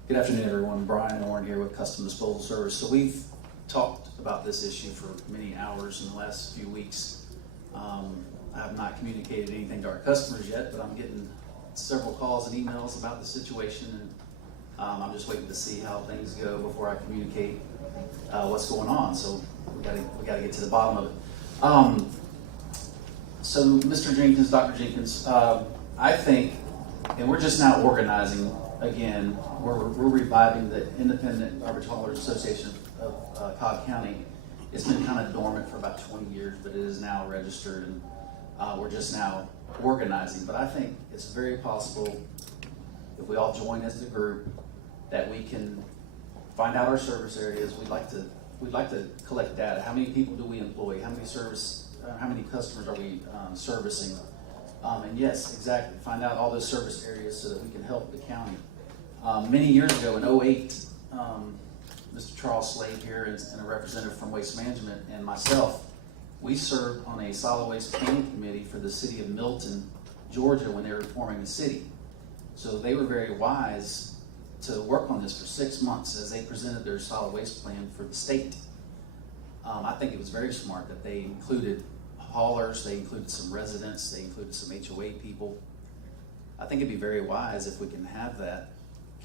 Good afternoon, everyone. Brian Warren here with Custom Disposal Service. So we've talked about this issue for many hours in the last few weeks. I have not communicated anything to our customers yet, but I'm getting several calls and emails about the situation, and I'm just waiting to see how things go before I communicate what's going on. So we gotta get to the bottom of it. So Mr. Jenkins, Dr. Jenkins, I think, and we're just now organizing again. We're reviving the Independent Garbage Haulers Association of Cobb County. It's been kind of dormant for about 20 years, but it is now registered, and we're just now organizing. But I think it's very possible, if we all join as a group, that we can find out our service areas. We'd like to collect data. How many people do we employ? How many customers are we servicing? And yes, exactly, find out all those service areas so that we can help the county. Many years ago in '08, Mr. Charles Slade here and a representative from Waste Management and myself, we served on a solid waste planning committee for the city of Milton, Georgia, when they were forming the city. So they were very wise to work on this for 6 months as they presented their solid waste plan for the state. I think it was very smart that they included haulers, they included some residents, they included some HOA people. I think it'd be very wise if we can have that.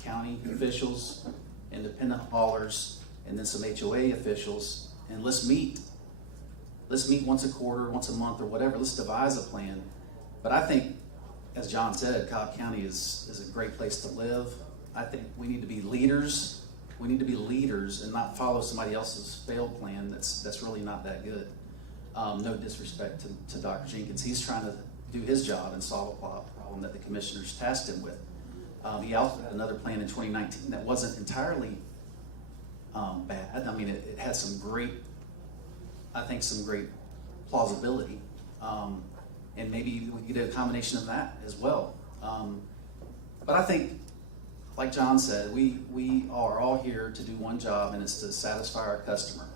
County officials, independent haulers, and then some HOA officials, and let's meet. Let's meet once a quarter, once a month, or whatever. Let's devise a plan. But I think, as John said, Cobb County is a great place to live. I think we need to be leaders. We need to be leaders and not follow somebody else's failed plan that's really not that good. No disrespect to Dr. Jenkins. He's trying to do his job and solve a problem that the commissioners tasked him with. He also had another plan in 2019 that wasn't entirely bad. I mean, it had some great plausibility. And maybe we could do a combination of that as well. But I think, like John said, we are all here to do one job, and it's to satisfy our customer.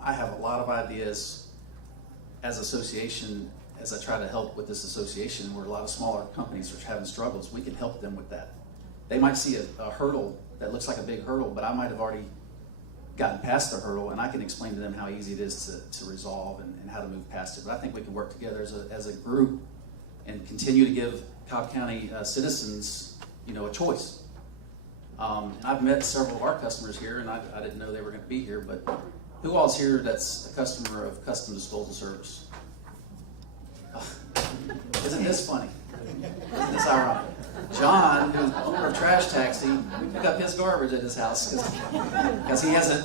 I have a lot of ideas as association, as I try to help with this association, where a lot of smaller companies are having struggles. We can help them with that. They might see a hurdle that looks like a big hurdle, but I might have already gotten past the hurdle, and I can explain to them how easy it is to resolve and how to move past it. But I think we can work together as a group and continue to give Cobb County citizens, a choice. I've met several of our customers here, and I didn't know they were going to be here, but who all's here that's a customer of Custom Disposal Service? Isn't this funny? Isn't this ironic? John, who's the owner of Trash Taxi, we pick up his garbage at his house because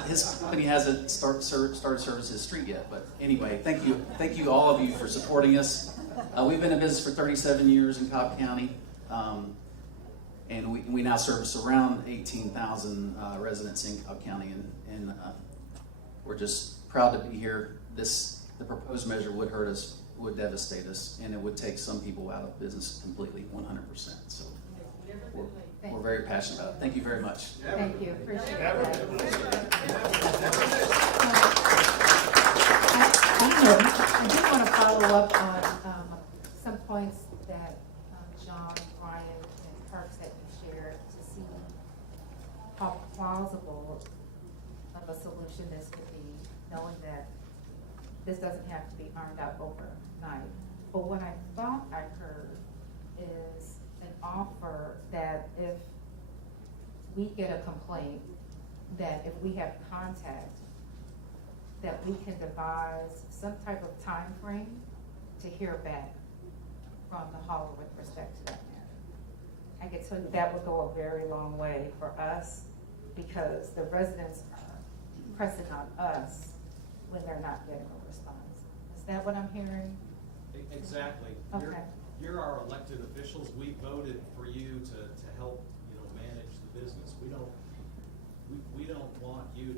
his company hasn't started service his street yet. But anyway, thank you all of you for supporting us. We've been in business for 37 years in Cobb County, and we now service around 18,000 residents in Cobb County, and we're just proud to be here. The proposed measure would hurt us, would devastate us, and it would take some people out of business completely, 100%. So we're very passionate about it. Thank you very much. Thank you, appreciate it. I did want to follow up on some points that John, Brian, and Perks that you shared to see how plausible of a solution this could be, knowing that this doesn't have to be ironed out overnight. But what I thought I heard is an offer that if we get a complaint, that if we have contact, that we can devise some type of time frame to hear back from the hauler with respect to that matter. I can tell you that would go a very long way for us, because the residents are pressing on us when they're not getting a response. Is that what I'm hearing? Exactly. Okay. You're our elected officials. We voted for you to help, manage the business. We don't want you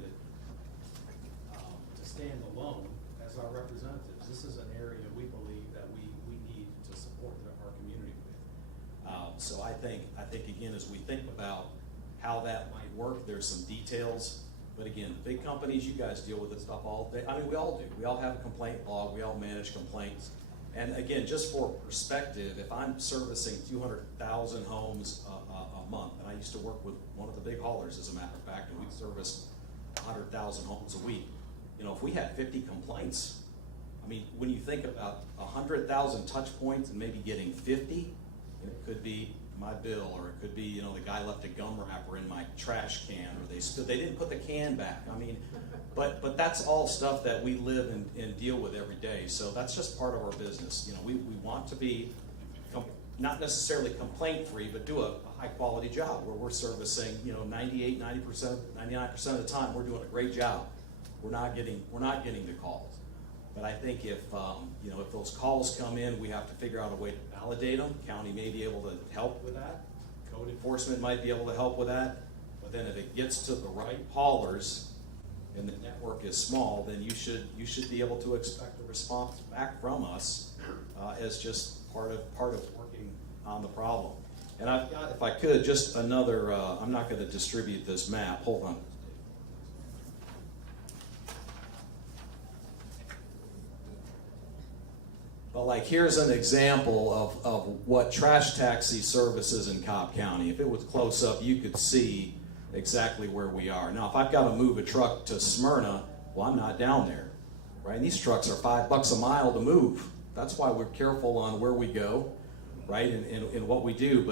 to stand alone as our representatives. This is an area we believe that we need to support our community with. So I think again, as we think about how that might work, there's some details. But again, big companies, you guys deal with this stuff all day. I mean, we all do. We all have a complaint log. We all manage complaints. And again, just for perspective, if I'm servicing 200,000 homes a month, and I used to work with one of the big haulers, as a matter of fact, and we'd service 100,000 homes a week. If we had 50 complaints, I mean, when you think about 100,000 touch points and maybe getting 50, and it could be my bill, or it could be, the guy left a gum wrapper in my trash can, or they didn't put the can back. I mean, but that's all stuff that we live and deal with every day. So that's just part of our business. We want to be not necessarily complaint free, but do a high quality job where we're servicing, 98, 90%, 99% of the time we're doing a great job. We're not getting the calls. But I think if those calls come in, we have to figure out a way to validate them. County may be able to help with that. Code enforcement might be able to help with that. But then if it gets to the right haulers and the network is small, then you should be able to expect a response back from us as just part of working on the problem. And I've got, if I could, just another, I'm not going to distribute this map. Hold on. But like, here's an example of what trash taxi services in Cobb County. If it was close up, you could see exactly where we are. Now, if I've got to move a truck to Smyrna, well, I'm not down there, right? And these trucks are $5 a mile to move. That's why we're careful on where we go, right, and what we do.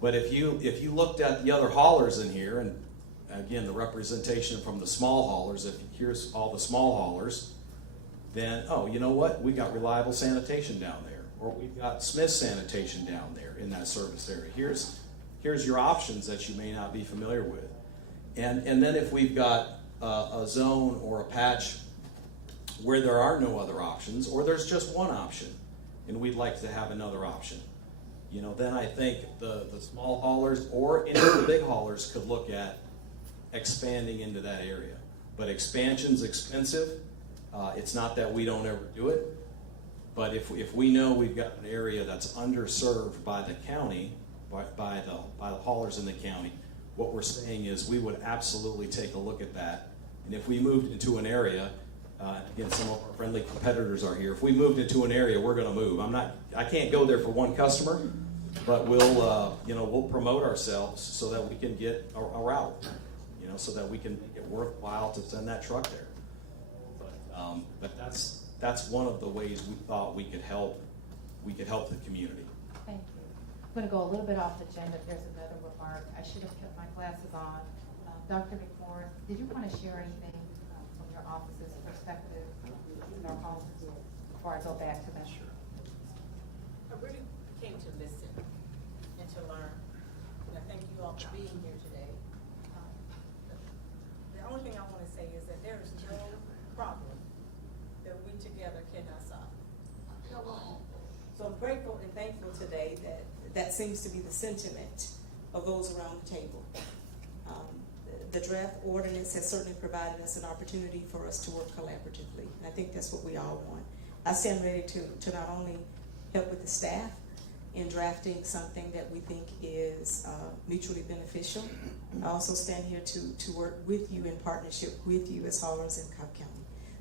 But if you looked at the other haulers in here, and again, the representation from the small haulers, if here's all the small haulers, then, oh, you know what? We got Reliable Sanitation down there, or we've got Smith Sanitation down there in that service area. Here's your options that you may not be familiar with. And then if we've got a zone or a patch where there are no other options, or there's just one option, and we'd like to have another option, you know, then I think the small haulers or any of the big haulers could look at expanding into that area. But expansion's expensive. It's not that we don't ever do it, but if we know we've got an area that's underserved by the county, by the haulers in the county, what we're saying is we would absolutely take a look at that. And if we moved into an area, again, some of our friendly competitors are here. If we moved into an area, we're going to move. I can't go there for one customer, but we'll promote ourselves so that we can get a route, you know, so that we can make it worthwhile to send that truck there. But that's one of the ways we thought we could help the community. Thank you. I'm going to go a little bit off the agenda. If there's another remark, I should have kept my glasses on. Dr. McForth, did you want to share anything from your office's perspective in our homes before I go back to that? Sure. I really came to listen and to learn. And I thank you all for being here today. The only thing I want to say is that there is no problem that we together cannot solve. So I'm grateful and thankful today that seems to be the sentiment of those around the table. The draft ordinance has certainly provided us an opportunity for us to work collaboratively, and I think that's what we all want. I stand ready to not only help with the staff in drafting something that we think is mutually beneficial, I also stand here to work with you in partnership with you as haulers in Cobb County.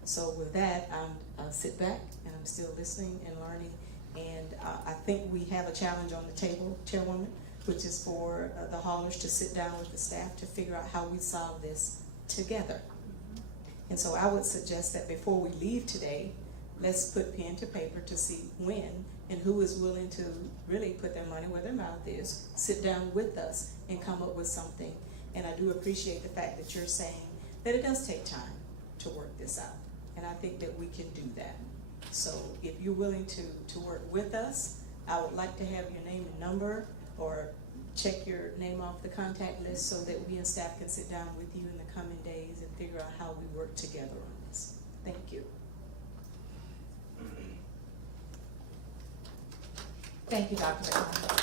So with that, I'll sit back and I'm still listening and learning. And I think we have a challenge on the table, Chairwoman, which is for the haulers to sit down with the staff to figure out how we solve this together. And so I would suggest that before we leave today, let's put pen to paper to see when and who is willing to really put their money where their mouth is, sit down with us and come up with something. And I do appreciate the fact that you're saying that it does take time to work this out. And I think that we can do that. So if you're willing to work with us, I would like to have your name and number, or check your name off the contact list so that we and staff can sit down with you in the coming days and figure out how we work together on this. Thank you. Thank you, Dr. McForth.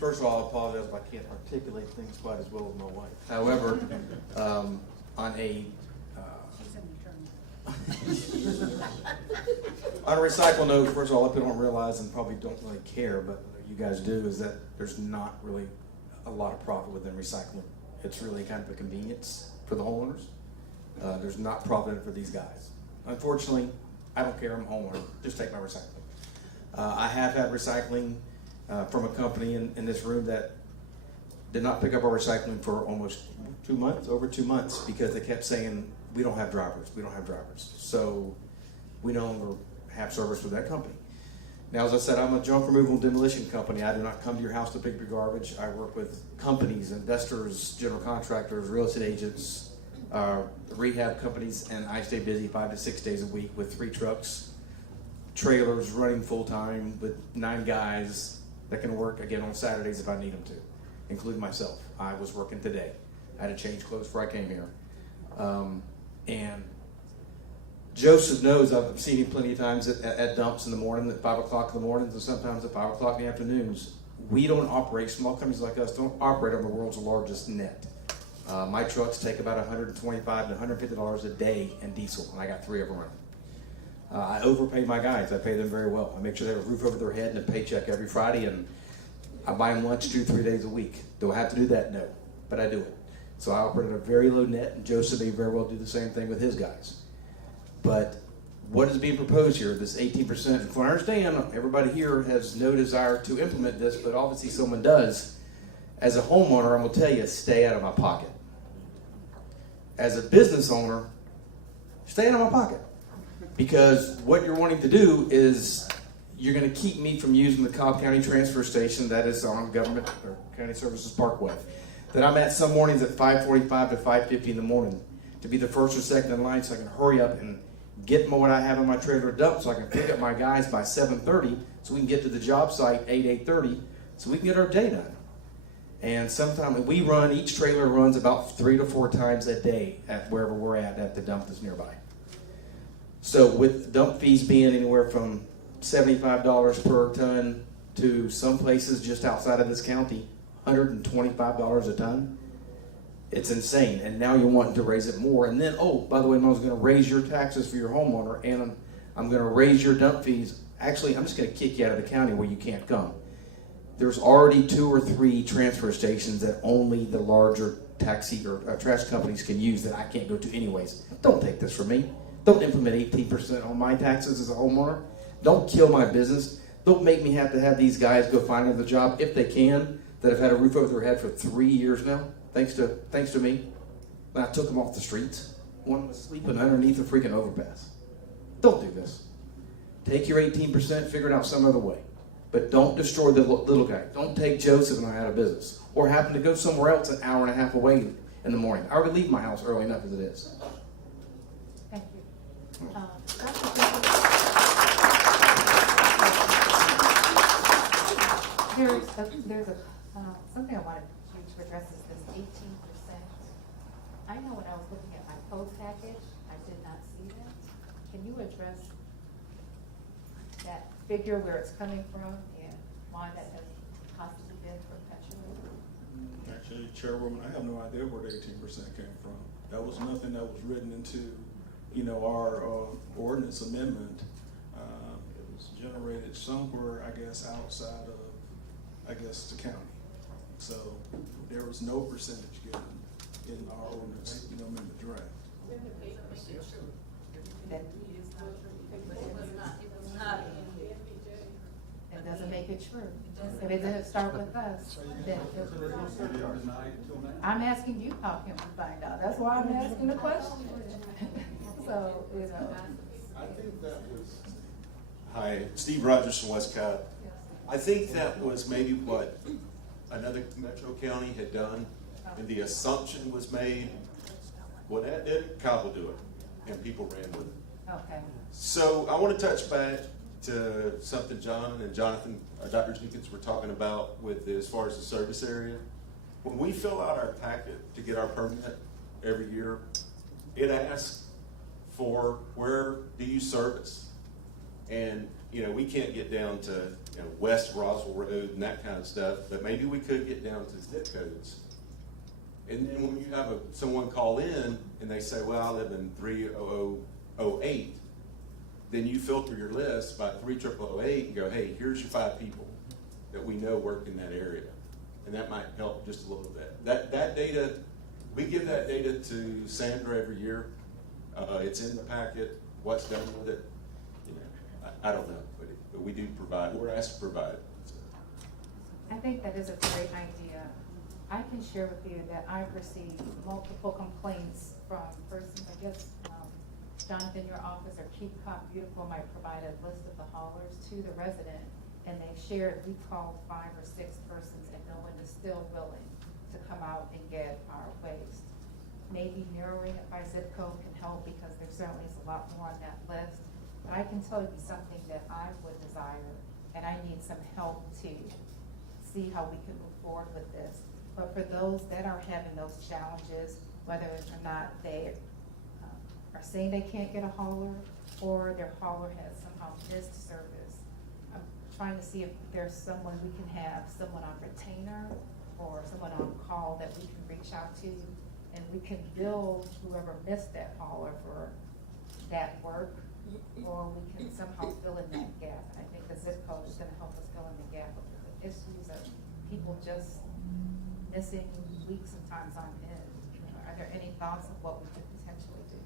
First of all, I apologize if I can't articulate things quite as well as my wife. However, on a on a recycle note, first of all, what people don't realize and probably don't really care, but you guys do, is that there's not really a lot of profit within recycling. It's really kind of a convenience for the homeowners. There's not profit in it for these guys. Unfortunately, I don't care, I'm a homeowner, just take my recycling. I have had recycling from a company in this room that did not pick up our recycling for almost 2 months, over 2 months, because they kept saying, we don't have drivers, we don't have drivers. So we no longer have service with that company. Now, as I said, I'm a junk removal and demolition company. I do not come to your house to pick your garbage. I work with companies, investors, general contractors, real estate agents, rehab companies, and I stay busy 5 to 6 days a week with 3 trucks, trailers running full time with 9 guys that can work again on Saturdays if I need them to, including myself. I was working today. I had to change clothes before I came here. And Joseph knows, I've seen him plenty of times at dumps in the morning, at 5 o'clock in the mornings, and sometimes at 5 o'clock in the afternoons. We don't operate, small companies like us don't operate on the world's largest net. My trucks take about $125 to $150 a day in diesel, and I got 3 of them I overpay my guys. I pay them very well. I make sure they have a roof over their head and a paycheck every Friday, and I buy them lunch 2-3 days a week. Do I have to do that? No, but I do it. So I operate at a very low net, and Joseph may very well do the same thing with his guys. But what is being proposed here, this 18%, from what I understand, everybody here has no desire to implement this, but obviously someone does. As a homeowner, I'm going to tell you, stay out of my pocket. As a business owner, stay out of my pocket. Because what you're wanting to do is you're going to keep me from using the Cobb County transfer station that is on Government or County Services Parkway, that I'm at some mornings at 5:45 to 5:50 in the morning to be the first or second in line so I can hurry up and get what I have in my trailer dumped so I can pick up my guys by 7:30 so we can get to the job site 8:30 so we can get our day done. And sometimes each trailer runs about 3 to 4 times a day at wherever we're at the dump that's nearby. So with dump fees being anywhere from $75 per ton to some places just outside of this county, $125 a ton, it's insane. And now you're wanting to raise it more. And then, oh, by the way, I was going to raise your taxes for your homeowner, and I'm going to raise your dump fees. Actually, I'm just going to kick you out of the county where you can't come. There's already 2 or 3 transfer stations that only the larger taxi or trash companies can use that I can't go to anyways. Don't take this from me. Don't implement 18% on my taxes as a homeowner. Don't kill my business. Don't make me have to have these guys go find another job if they can, that have had a roof over their head for 3 years now, thanks to me. And I took them off the streets. One was sleeping underneath a freaking overpass. Don't do this. Take your 18%, figure it out some other way. But don't destroy the little guy. Don't take Joseph and I out of business. Or happen to go somewhere else an hour and a half away in the morning. I already leave my house early enough as it is. Thank you. There's something I wanted you to address is this 18%. I know when I was looking at my post package, I did not see that. Can you address that figure, where it's coming from, and why that has possibly been perpetuated? Actually, Chairwoman, I have no idea where the 18% came from. That was nothing that was written into, our ordinance amendment. It was generated somewhere, I guess, outside of, the county. So there was no percentage given in our ordinance, amendment draft. That doesn't make it true. If it didn't start with us, then I'm asking you, how can we find out? That's why I'm asking the question. So, I think that was. Hi, Steve Rogers from Westcott. I think that was maybe what another metro county had done, and the assumption was made, well, that did, Cobb will do it, and people ran with it. Okay. So I want to touch back to something John and Jonathan, Dr. Jenkins were talking about with as far as the service area. When we fill out our packet to get our permit every year, it asks for where do you service? And, we can't get down to, West Roswell Road and that kind of stuff, but maybe we could get down to zip codes. And then when you have someone call in and they say, well, I live in 30008, then you filter your list by 30008 and go, hey, here's your 5 people that we know work in that area. And that might help just a little bit. That data, we give that data to Sandra every year. It's in the packet. What's done with it, I don't know, but we do provide. We're asked to provide it. So. I think that is a great idea. I can share with you that I've received multiple complaints from persons, I guess, Jonathan, your office or Keep Cobb Beautiful might provide a list of the haulers to the resident, and they've shared, we've called 5 or 6 persons and no one is still willing to come out and get our waste. Maybe narrowing it by zip code can help because there certainly is a lot more on that list. But I can tell you something that I would desire, and I need some help to see how we can move forward with this. But for those that are having those challenges, whether or not they are saying they can't get a hauler or their hauler has somehow missed service, I'm trying to see if there's someone we can have, someone on retainer or someone on call that we can reach out to, and we can bill whoever missed that hauler for that work or we can somehow fill in that gap. And I think the zip code is gonna help us fill in the gap of the issues of people just missing weeks and times on end. You know, are there any thoughts of what we could potentially do?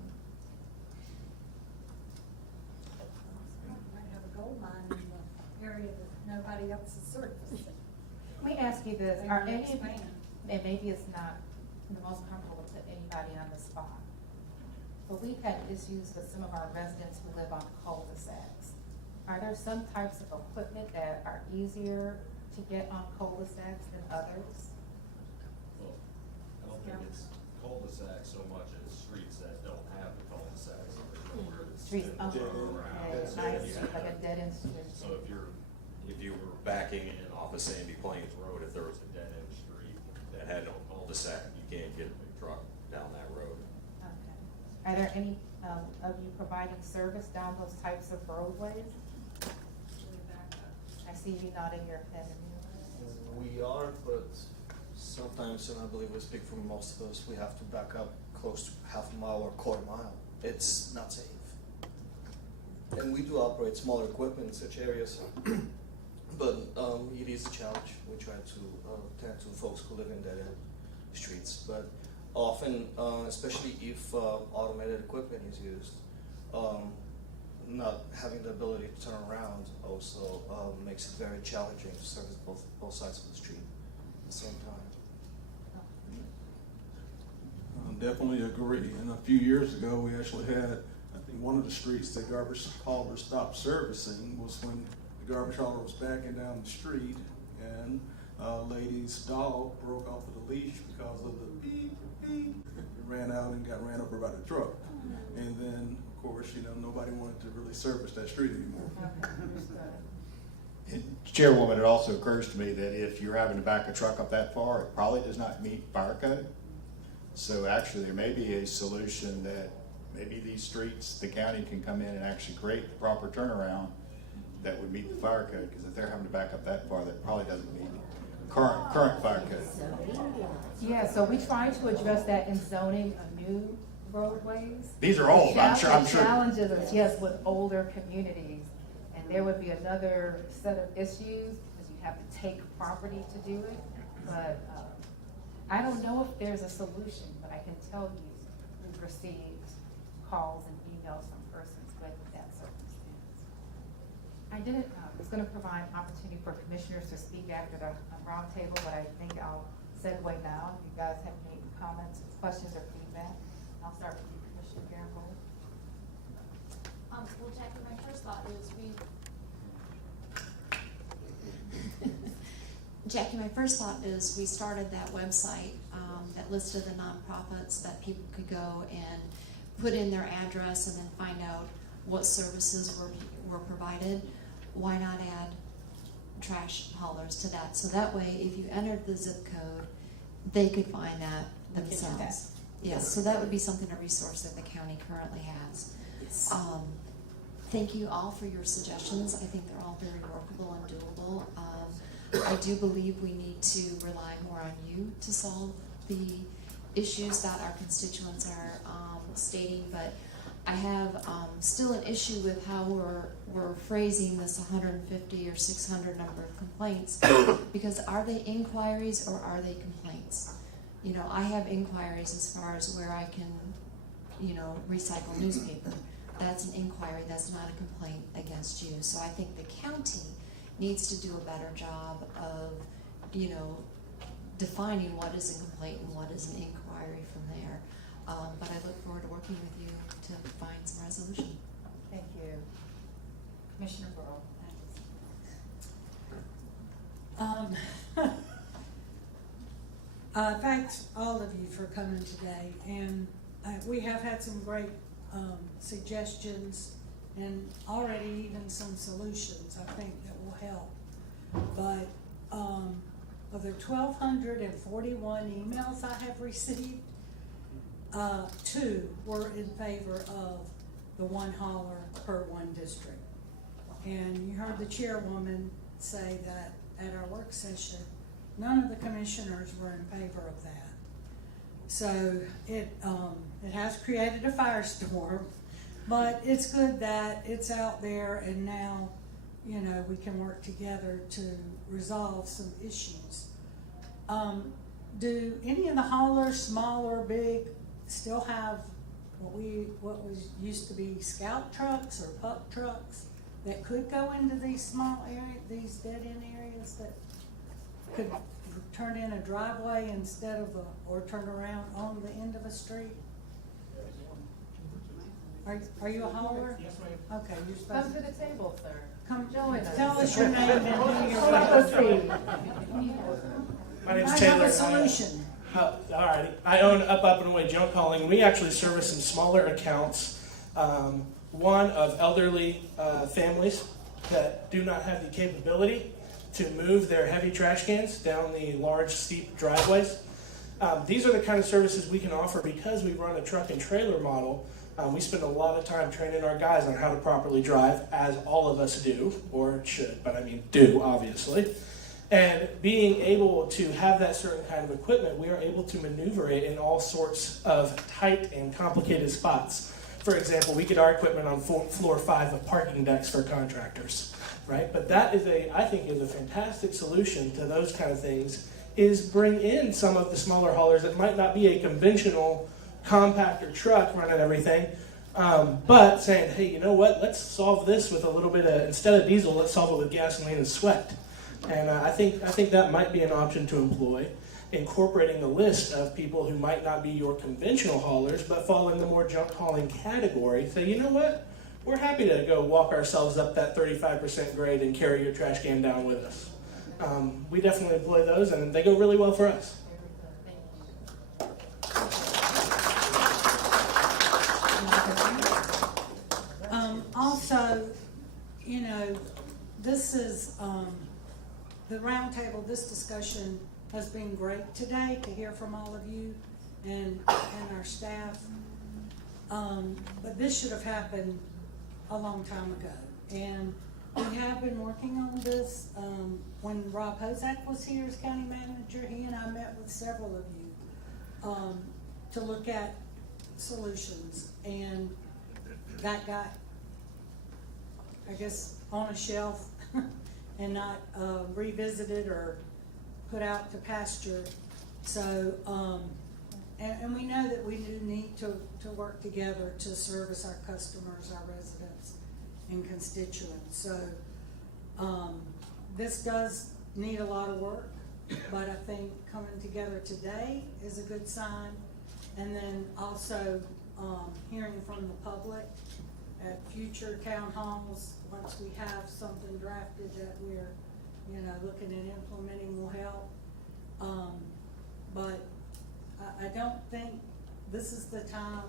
Might have a gold mine in the area that nobody else is surfacing. Let me ask you this, are any of you, Expand. and maybe it's not the most comfortable to put anybody on the spot, but we've had issues with some of our residents who live on cul-de-sacs. Are there some types of equipment that are easier to get on cul-de-sacs than others? Well, I don't think it's cul-de-sacs so much as streets that don't have the cul-de-sacs. Where it's Streets, dead okay, around. nice, like a dead end street. So if you were backing in off of Sandy Plains Road, if there was a dead end street that had no cul-de-sac, you can't get a big truck down that road. Okay. Are there any, of you providing service down those types of roadways? I see you nodding your head. We are, but sometimes, and I believe we speak for most of us, we have to back up close to half a mile or quarter mile. It's not safe. And we do operate smaller equipment in such areas, but it is a challenge. We try to tend to folks who live in dead-end streets. But often, especially if automated equipment is used, not having the ability to turn around also makes it very challenging to service both sides of the street at the same time. Definitely agree. And a few years ago, we actually had, I think one of the streets that garbage hauler stopped servicing was when the garbage hauler was backing down the street and a lady's dog broke off of the leash because of the beep, beep. It ran out and got ran over by the truck. And then, of course, you know, nobody wanted to really service that street anymore. And Chairwoman, it also occurs to me that if you're having to back a truck up that far, it probably does not meet fire code. So actually, there may be a solution that maybe these streets, the county can come in and actually create the proper turnaround that would meet the fire code, because if they're having to back up that far, that probably doesn't meet current fire code. Yeah, so we try to address that in zoning of new roadways. These are old, I'm sure. The challenges is, yes, with older communities, and there would be another set of issues, because you have to take property to do it, but, I don't know if there's a solution, but I can tell you, we've received calls and emails from persons with that circumstance. I was gonna provide opportunity for commissioners to speak after the roundtable, but I think I'll segue now. If you guys have any comments, questions, or feedback, I'll start with you, Commissioner Garrett. Well, Jackie, my first thought is we started that website that listed the nonprofits that people could go and put in their address and then find out what services were provided. Why not add trash haulers to that? So that way, if you entered the zip code, they could find that themselves. Yes, so that would be something, a resource that the county currently has. Thank you all for your suggestions. I think they're all very workable and doable. I do believe we need to rely more on you to solve the issues that our constituents are stating, but I have still an issue with how we're phrasing this 150 or 600 number of complaints, because are they inquiries or are they complaints? You know, I have inquiries as far as where I can, you know, recycle newspaper. That's an inquiry, that's not a complaint against you. So I think the county needs to do a better job of, you know, defining what is a complaint and what is an inquiry from there. But I look forward to working with you to find some resolution. Thank you. Commissioner Burrow. Thanks all of you for coming today, and we have had some great suggestions and already even some solutions, I think, that will help. But of the 1,241 emails I have received, 2 were in favor of the one hauler per one district. And you heard the chairwoman say that at our work session, none of the commissioners were in favor of that. So it has created a firestorm, But it's good that it's out there and now, you know, we can work together to resolve some issues. Do any of the haulers, small or big, still have what was used to be scout trucks or pup trucks that could go into these small areas, these dead-end areas that could turn in a driveway instead of or turn around on the end of a street? Are you a hauler? Yes, ma'am. Okay, you're supposed Come to the table, sir. Come join us. Tell us your name and who you're Hold up a with. seat. My name's I Taylor. have a solution. All right. I own Up and Away Junk Hauling. We actually service some smaller accounts. One of elderly families that do not have the capability to move their heavy trash cans down the large, steep driveways. These are the kind of services we can offer because we run a truck and trailer model. We spend a lot of time training our guys on how to properly drive, as all of us do, or should, but I mean do, obviously. And being able to have that certain kind of equipment, we are able to maneuver it in all sorts of tight and complicated spots. For example, we get our equipment on floor 5 of parking decks for contractors, right? But that is I think is a fantastic solution to those kind of things, is bring in some of the smaller haulers that might not be a conventional compactor truck running everything, but saying, hey, you know what, let's solve this with a little bit of, instead of diesel, let's solve it with gasoline and sweat. And I think that might be an option to employ, incorporating a list of people who might not be your conventional haulers, but fall in the more junk hauling category. Say, you know what, we're happy to go walk ourselves up that 35% grade and carry your trash can down with us. We definitely employ those, and they go really well for us. Also, you know, this is the roundtable. This discussion has been great today to hear from all of you and our staff. But this should have happened a long time ago, and we have been working on this. When Rob Hozak was here as county manager, he and I met with several of you to look at solutions, and that got, I guess, on a shelf and not revisited or put out to pasture. So, and we know that we do need to work together to service our customers, our residents, and constituents. So, this does need a lot of work, but I think coming together today is a good sign. And then also hearing from the public at future town halls, once we have something drafted that we're, you know, looking at implementing, will help. But I don't think this is the time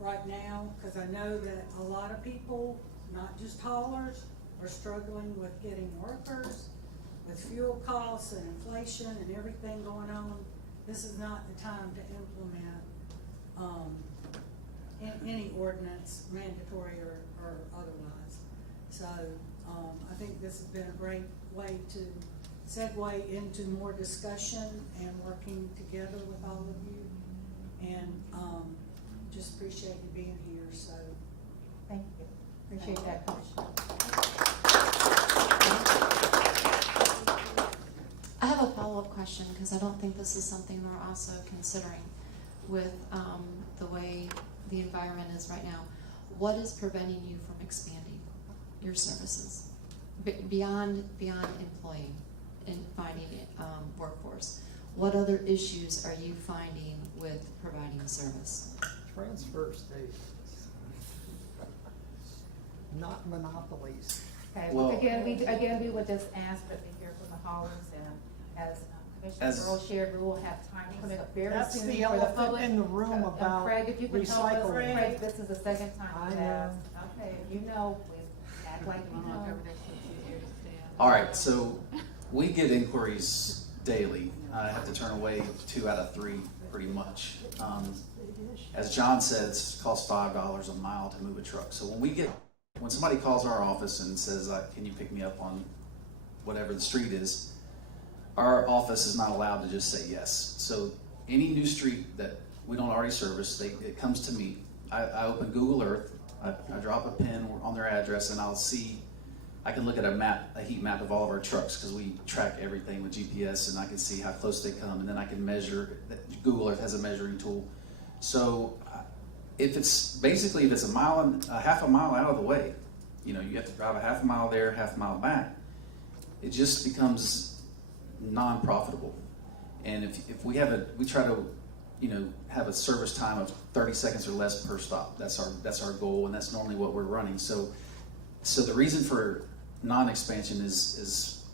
right now, because I know that a lot of people, not just haulers, are struggling with getting workers, with fuel costs and inflation and everything going on. This is not the time to implement any ordinance, mandatory or otherwise. So I think this has been a great way to segue into more discussion and working together with all of you. And just appreciate you being here. So Thank you. Appreciate that, Commissioner. I have a follow-up question, because I don't think this is something we're also considering with the way the environment is right now. What is preventing you from expanding your services beyond employing and finding workforce? What other issues are you finding with providing service? Transfer stations, not monopolies. Okay, Well- again, we would just ask that we hear from the haulers, and as Commissioner Earl shared, we will have time coming up very That's soon the for the elephant public. in the room about Craig, if you can help us, recycling. Craig, this is the second time I we've know. asked. Okay, you know, we act like you know. All right, so we get inquiries daily. I have to turn away 2 out of 3 pretty much. As John says, it costs $5 a mile to move a truck. So when somebody calls our office and says, can you pick me up on whatever the street is, our office is not allowed to just say yes. So any new street that we don't already service, it comes to me. I open Google Earth, I drop a pin on their address and I'll see, I can look at a heat map of all of our trucks because we track everything with GPS, and I can see how close they come, and then I can measure. Google Earth has a measuring tool. So if it's a half a mile out of the way, you have to drive a half a mile there, half a mile back, it just becomes non-profitable. And if we try to, have a service time of 30 seconds or less per stop. That's our goal, and that's normally what we're running. So the reason for non-expansion is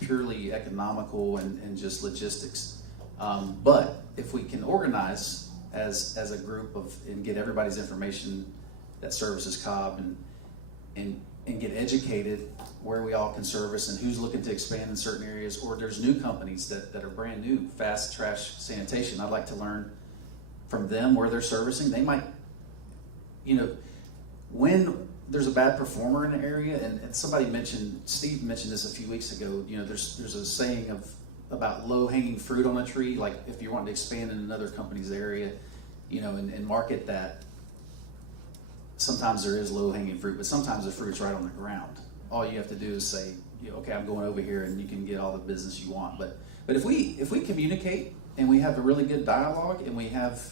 purely economical and just logistics. But if we can organize as a group and get everybody's information that services Cobb and get educated where we all can service and who's looking to expand in certain areas, or there's new companies that are brand new, fast trash sanitation. I'd like to learn from them where they're servicing. They might, when there's a bad performer in an area, and Steve mentioned this a few weeks ago, there's a saying about low-hanging fruit on a tree, like if you're wanting to expand in another company's area, and market that. Sometimes there is low-hanging fruit, but sometimes the fruit's right on the ground. All you have to do is say, okay, I'm going over here, and you can get all the business you want. But if we communicate and we have a really good dialogue and we have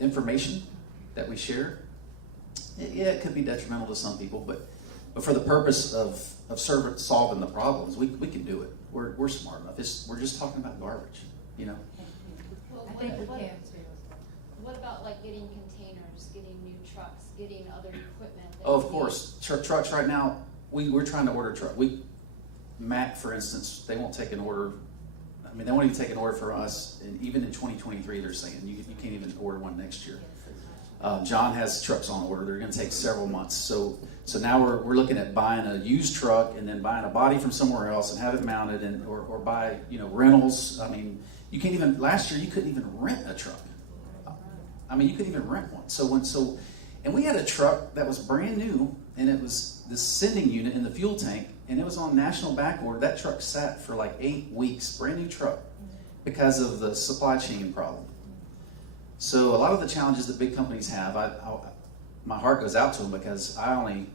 information that we share, it could be detrimental to some people, but for the purpose of solving the problems, we can do it. We're smart enough. We're just talking about garbage, I think we can too. What about like getting containers, getting new trucks, getting other equipment? Oh, of course. Trucks right now, we're trying to order a truck. Mac, for instance, they won't take an order. They won't even take an order for us. And even in 2023, they're saying you can't even order one next year. John has trucks on order. They're going to take several months. So now we're looking at buying a used truck and then buying a body from somewhere else and have it mounted, or buy rentals. You can't even. Last year, you couldn't even rent a truck. You couldn't even rent one. And we had a truck that was brand new, and it was the sending unit in the fuel tank, and it was on national back order. That truck sat for like 8 weeks, brand new truck, because of the supply chain problem. So a lot of the challenges that big companies have, my heart goes out to them, because I only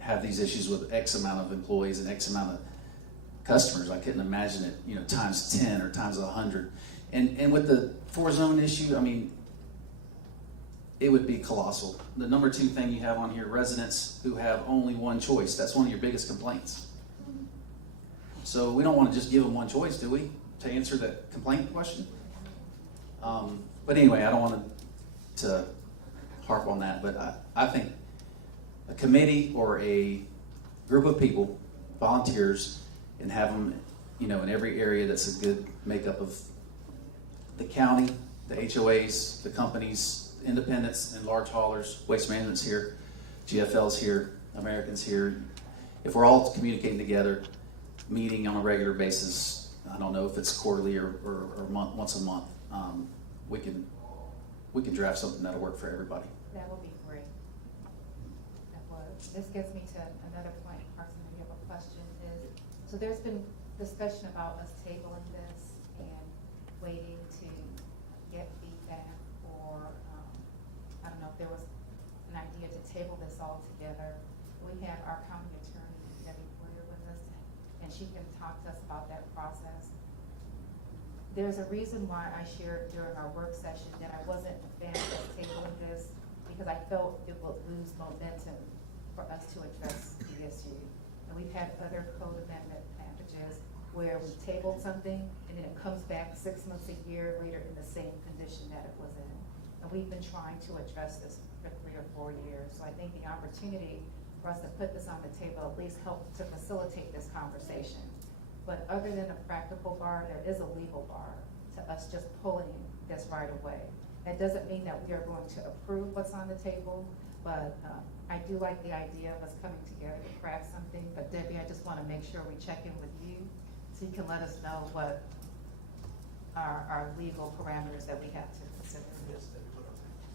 have these issues with X amount of employees and X amount of customers. I couldn't imagine it, times 10 or times 100. And with the 4-zone issue, it would be colossal. The number 2 thing you have on here, residents who have only one choice. That's one of your biggest complaints. So we don't want to just give them one choice, do we, to answer that complaint question? But anyway, I don't want to harp on that, but I think a committee or a group of people, volunteers, and have them, in every area that's a good makeup of the county, the HOAs, the companies, independents and large haulers, Waste Management's here, GFL's here, American's here. If we're all communicating together, meeting on a regular basis, I don't know if it's quarterly or once a month, we can draft something that'll work for everybody. That would be great. That would. This gets me to another point, Carson, if you have a question, so there's been discussion about us tabling this and waiting to get feedback, or I don't know if there was an idea to table this all together. We have our county attorney, Debbie Boyer, with us, and she can talk to us about that process. There's a reason why I shared during our work session that I wasn't a fan of tabling this, because I felt it would lose momentum for us to address the issue. And we've had other code amendment packages where we tabled something and then it comes back 6 months, a year later in the same condition that it was in. And we've been trying to address this for 3 or 4 years. So I think the opportunity for us to put this on the table at least help to facilitate this conversation. But other than a practical bar, there is a legal bar to us just pulling this right away. That doesn't mean that we are going to approve what's on the table, but I do like the idea of us coming together to craft something. But Debbie, I just want to make sure we check in with you so you can let us know what our legal parameters that we have to consider.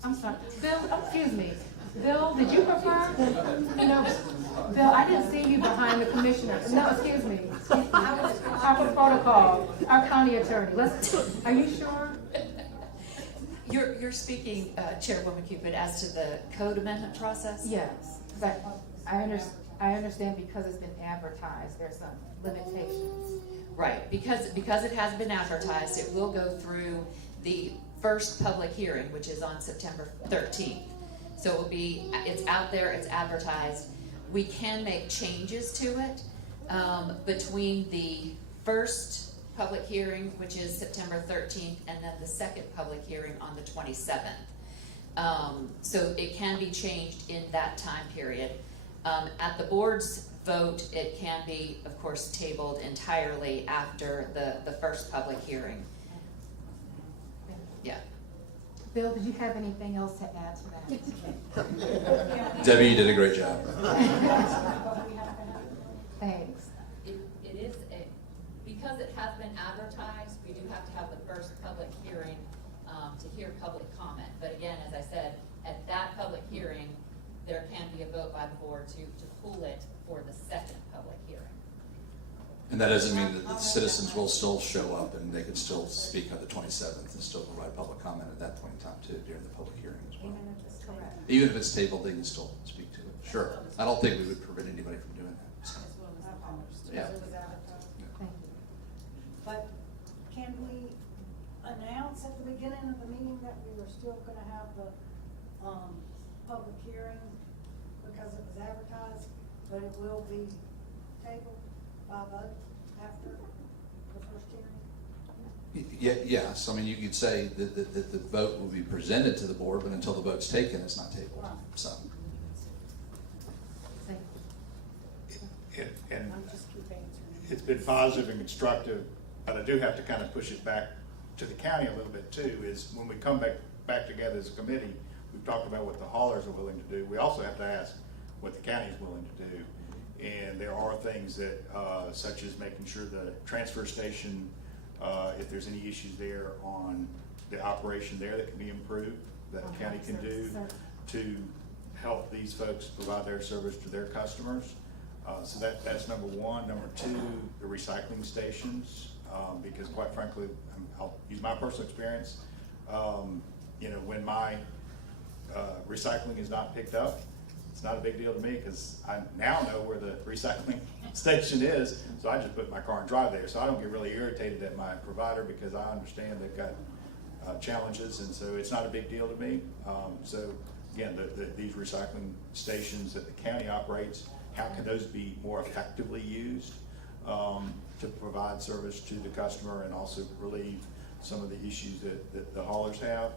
I'm sorry, Bill, excuse me. Bill, did you prefer? No, Bill, I didn't see you behind the commissioner. No, excuse me. Proper protocol, our county attorney. Are you sure? You're speaking, Chairwoman Cupid, as to the code amendment process? Yes, but I understand because it's been advertised, there's some limitations. Right, because it has been advertised, it will go through the first public hearing, which is on September 13th. So it will be, it's out there, it's advertised. We can make changes to it between the first public hearing, which is September 13th, and then the second public hearing on the 27th. So it can be changed in that time period. At the board's vote, it can be, of course, tabled entirely after the first public hearing. Yeah. Bill, did you have anything else to add to that? Debbie, you did a great job. Thanks. It is because it has been advertised, we do have to have the first public hearing to hear public comment. But again, as I said, at that public hearing, there can be a vote by the board to pull it for the second public hearing. And that doesn't mean that the citizens will still show up and they can still speak on the 27th and still provide public comment at that point in time too, during the public hearing as well. Even if it's tabled, they can still speak to it. Sure. I don't think we would prevent anybody from doing that. So. Yeah. But can we announce at the beginning of the meeting that we were still gonna have the, public hearing because it was advertised, but it will be tabled by vote after the first hearing? Yes, I mean, you could say that the vote will be presented to the board, but until the vote's taken, it's not tabled, so. And it's been positive and constructive, but I do have to kind of push it back to the county a little bit too, is when we come back together as a committee, we've talked about what the haulers are willing to do. We also have to ask what the county is willing to do. And there are things that, such as making sure the transfer station, if there's any issues there on the operation there that can be improved, that the county can do to help these folks provide their service to their customers. So that's number one. Number two, the recycling stations, because quite frankly, I'll use my personal experience. You know, when my recycling is not picked up, it's not a big deal to me because I now know where the recycling station is, so I just put my car and drive there. So I don't get really irritated at my provider because I understand they've got challenges, and so it's not a big deal to me. So again, these recycling stations that the county operates, how can those be more effectively used to provide service to the customer and also relieve some of the issues that the haulers have?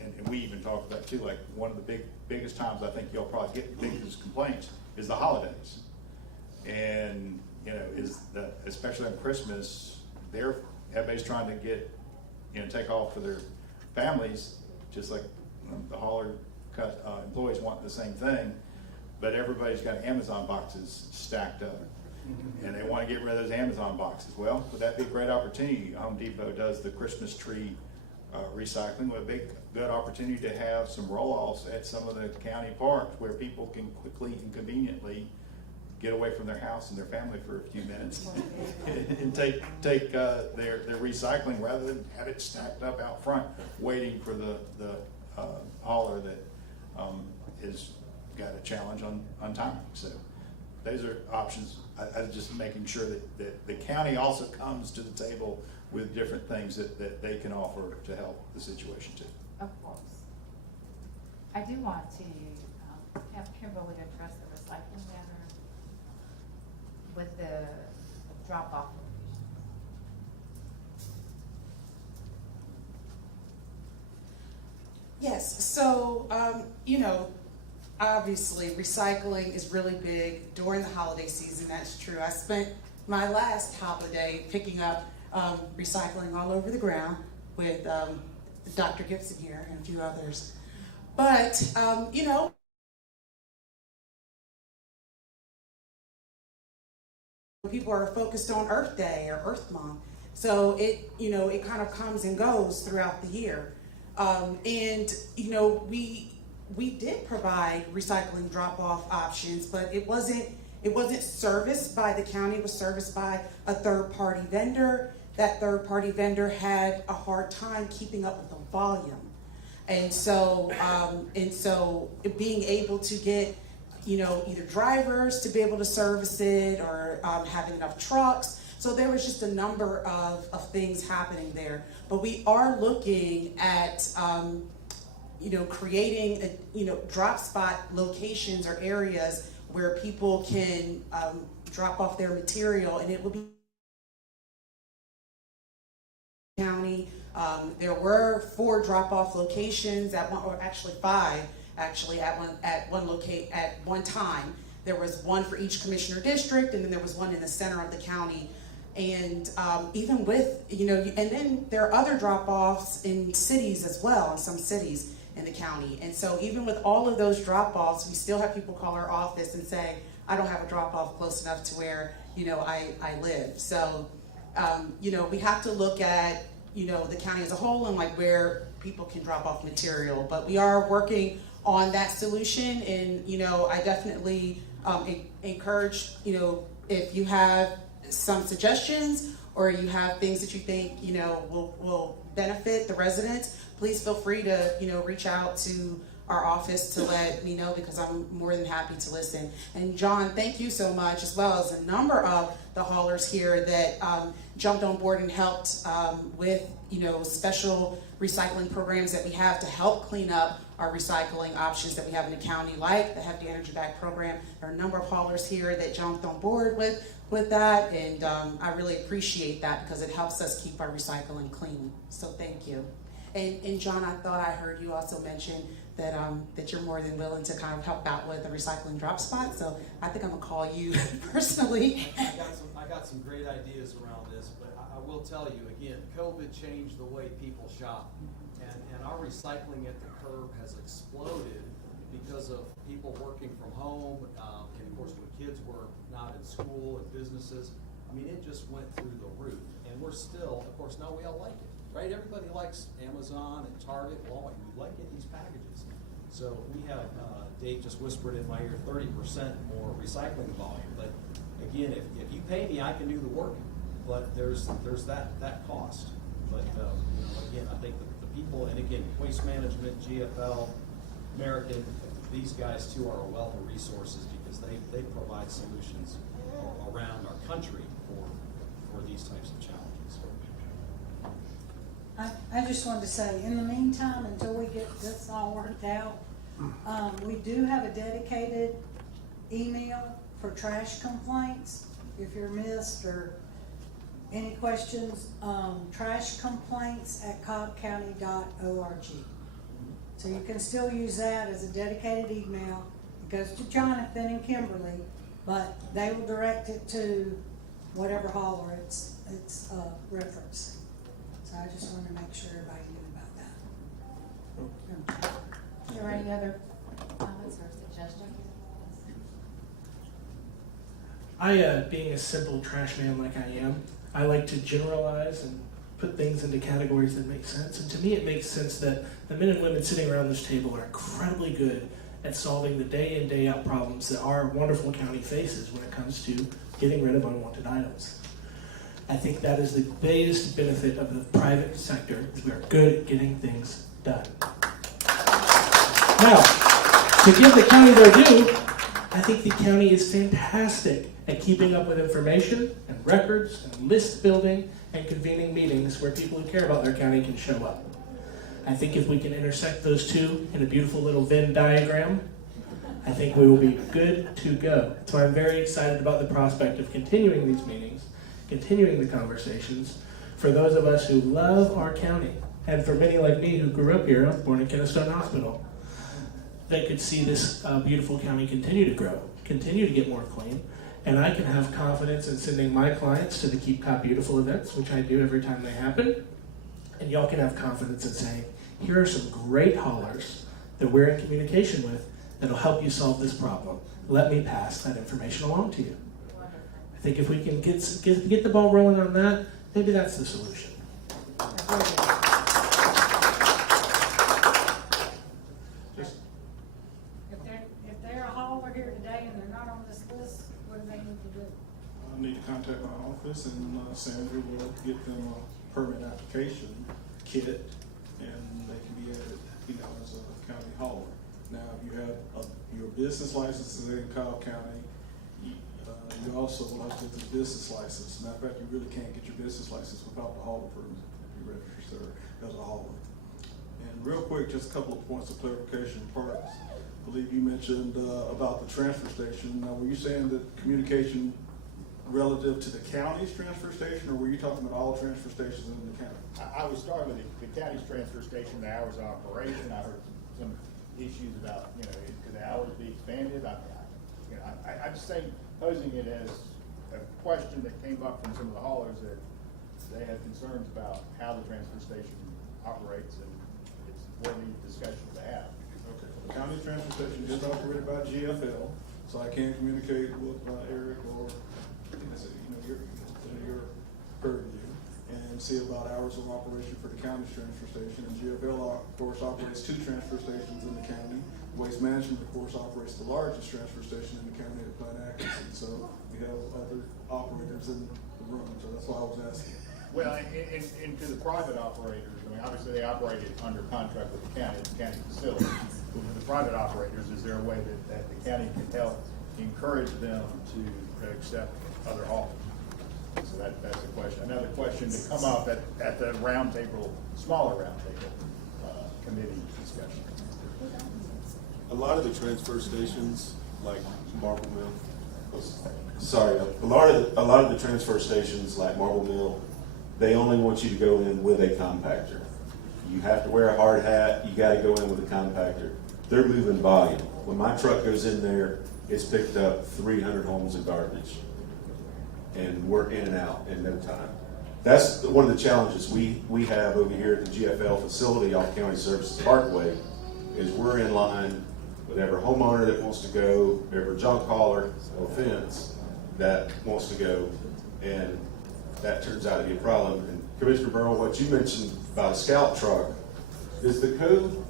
And we even talked about too, like one of the biggest times I think you'll probably get biggest complaints is the holidays. And you know, especially on Christmas, everybody's trying to get, take off for their families, just like the hauler employees want the same thing, but everybody's got Amazon boxes stacked up. And they want to get rid of those Amazon boxes. Well, would that be a great opportunity? Home Depot does the Christmas tree recycling, with a good opportunity to have some roll-offs at some of the county parks where people can quickly and conveniently get away from their house and their family for a few minutes and take their recycling rather than have it stacked up out front waiting for the hauler that is got a challenge on timing. So those are options. I just making sure that the county also comes to the table with different things that they can offer to help the situation too. Of course. I do want to have Kimberly address the recycling matter with the drop-off locations. Yes, so, obviously recycling is really big during the holiday season, that's true. I spent my last holiday picking up recycling all over the ground with Dr. Gibson here and a few others. But, people are focused on Earth Day or Earth Month. So it kind of comes and goes throughout the year. We did provide recycling drop-off options, but it wasn't serviced by the county. It was serviced by a third-party vendor. That third-party vendor had a hard time keeping up with the volume. And so being able to get, either drivers to be able to service it, or having enough trucks. So there was just a number of things happening there. But we are looking at, creating, drop spot locations or areas where people can drop off their material, and it will be county. There were 4 drop-off locations at one, or actually 5, at one time. There was one for each commissioner district, and then there was one in the center of the county. And even with, and then there are other drop-offs in cities as well, in some cities in the county. And so even with all of those drop-offs, we still have people call our office and say, I don't have a drop-off close enough to where, I live. So, we have to look at, the county as a whole and like where people can drop off material. But we are working on that solution, and, I definitely encourage, if you have some suggestions or you have things that you think, will benefit the residents, please feel free to, reach out to our office to let me know, because I'm more than happy to listen. And John, thank you so much, as well as a number of the haulers here that jumped on board and helped with, special recycling programs that we have to help clean up our recycling options that we have in the county, like the Hefty Energy Bag Program. There are a number of haulers here that jumped on board with that, and I really appreciate that, because it helps us keep our recycling clean. So thank you. And John, I thought I heard you also mention that that you're more than willing to kind of help out with the recycling drop spot. So I think I'm gonna call you personally. I got some great ideas around this, but I will tell you again, COVID changed the way people shop, and our recycling at the curb has exploded because of people working from home, and of course when kids were not in school and businesses. I mean, it just went through the roof, and we're still, of course, now we all like it. Right, everybody likes Amazon and Target, Walmart. We like getting these packages. So we have, Dave just whispered in my ear, 30% more recycling volume. But again, if you pay me, I can do the work. But there's that cost. But again, I think the people, and again, Waste Management, GFL, American, these guys too are a wealth of resources, because they provide solutions around our country for these types of challenges. I just wanted to say, in the meantime, until we get this all worked out, we do have a dedicated email for trash complaints. If you're missed or any questions, trashcomplaints@cobbcounty.org. So you can still use that as a dedicated email. It goes to Jonathan and Kimberly, but they will direct it to whatever hauler it's referenced. So I just wanted to make sure everybody knew about that. Are there any other comments or suggestions? Being a simple trash man like I am, I like to generalize and put things into categories that make sense. And to me, it makes sense that the men and women sitting around this table are incredibly good at solving the day in, day out problems that our wonderful county faces when it comes to getting rid of unwanted items. I think that is the biggest benefit of the private sector, is we are good at getting things done. Now, to give the county their due, I think the county is fantastic at keeping up with information and records and list building and convening meetings where people who care about their county can show up. I think if we can intersect those two in a beautiful little Venn diagram, I think we will be good to go. So I'm very excited about the prospect of continuing these meetings, continuing the conversations, for those of us who love our county, and for many like me who grew up here, born in Keystone Hospital, that could see this beautiful county continue to grow, continue to get more clean, and I can have confidence in sending my clients to the Keep Cop Beautiful events, which I do every time they happen, and y'all can have confidence in saying, here are some great haulers that we're in communication with that'll help you solve this problem. Let me pass that information along to you. I think if we can get the ball rolling on that, maybe that's the solution. If they're a hauler here today and they're not on this list, what do they need to do? I need to contact my office, and Sandra will get them a permit application kit, and they can be added as a county hauler. Now, if you have your business licenses in Cobb County, you also will have to get the business license. Matter of fact, you really can't get your business license without the hauler permit if you register as a hauler. And real quick, just a couple of points of clarification. Parks, I believe you mentioned about the transfer station. Now, were you saying that communication relative to the county's transfer station, or were you talking about all transfer stations in the county? I was starting with the county's transfer station, the hours of operation. I heard some issues about, could the hours be expanded? I'm just saying, posing it as a question that came up from some of the haulers that they have concerns about how the transfer station operates, and it's worthy discussion to have. Okay. The county transfer station is operated by GFL, so I can't communicate with Eric or your purview and see about hours of operation for the county's transfer station. And GFL, of course, operates 2 transfer stations in the county. Waste Management, of course, operates the largest transfer station in the county at Plant Atkinson. So we have other operators in the room, so that's why I was asking. Well, and to the private operators, obviously they operated under contract with the county facility. But for the private operators, is there a way that the county can help encourage them to accept other haulers? So that's a question. Another question to come up at the roundtable, smaller roundtable committee discussion. A lot of the transfer stations, like Marble Mill, a lot of the transfer stations, like Marble Mill, they only want you to go in with a compactor. You have to wear a hard hat. You got to go in with a compactor. They're moving volume. When my truck goes in there, it's picked up 300 homes of garbage, and we're in and out in no time. That's one of the challenges we have over here at the GFL facility off County Services Parkway, is we're in line with every homeowner that wants to go, every junk hauler, no offense, that wants to go, and that turns out to be a problem. And Commissioner Burrell, what you mentioned about a scout truck, does the code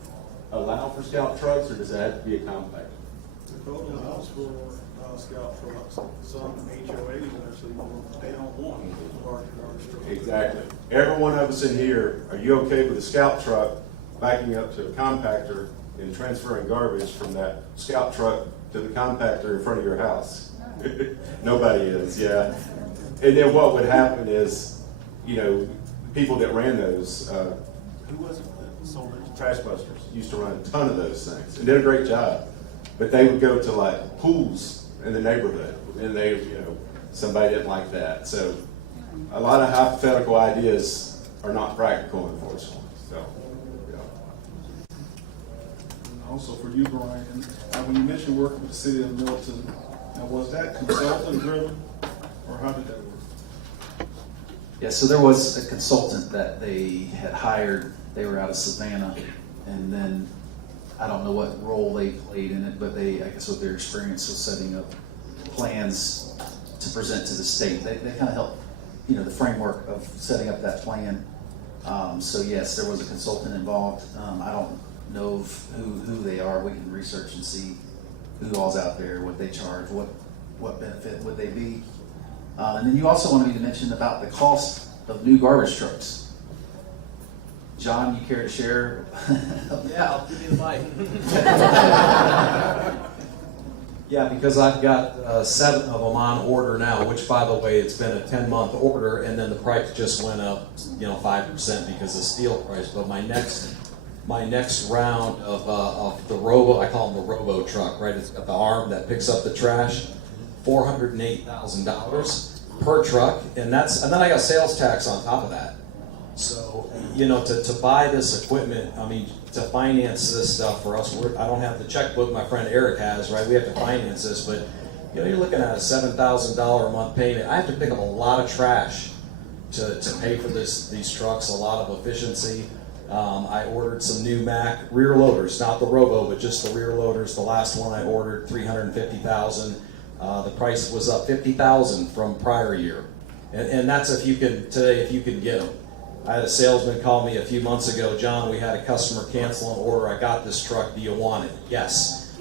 allow for scout trucks, or does it have to be a compactor? The code allows for scout trucks. Some HOAs actually, they don't want large trucks. Exactly. Every one of us in here, are you okay with a scout truck backing up to a compactor and transferring garbage from that scout truck to the compactor in front of your house? Nobody is, yeah. And then what would happen is, people that ran those, who was it that sold it? Trash Busters used to run a ton of those things and did a great job. But they would go to like pools in the neighborhood, and they, somebody didn't like that. So a lot of hypothetical ideas are not practical, unfortunately. So, yeah. Also for you, Brian, when you mentioned working with the city of Milton, now was that consultant driven, or how did that work? Yeah, so there was a consultant that they had hired. They were out of Savannah, and then I don't know what role they played in it, but I guess with their experience was setting up plans to present to the state. They kind of helped, the framework of setting up that plan. So yes, there was a consultant involved. I don't know who they are. We can research and see who all's out there, what they charge, what benefit would they be. And then you also wanted me to mention about the cost of new garbage trucks. John, you care to share? Yeah, I'll give you the mic. Yeah, because I've got 7 of them on order now, which, by the way, it's been a 10-month order, and then the price just went up, 5% because of steel price. But my next round of the Robo, I call them the Robo truck, right? It's got the arm that picks up the trash, $408,000 per truck, and then I got sales tax on top of that. So, to buy this equipment, to finance this stuff for us, I don't have the checkbook my friend Eric has, right? We have to finance this, but you're looking at a $7,000 a month payment. I have to pick up a lot of trash to pay for these trucks, a lot of efficiency. I ordered some new Mack rear loaders, not the Robo, but just the rear loaders. The last one I ordered, $350,000. The price was up $50,000 from prior year, and that's if you can get them. I had a salesman call me a few months ago. John, we had a customer cancel an order. I got this truck. Do you want it? Yes.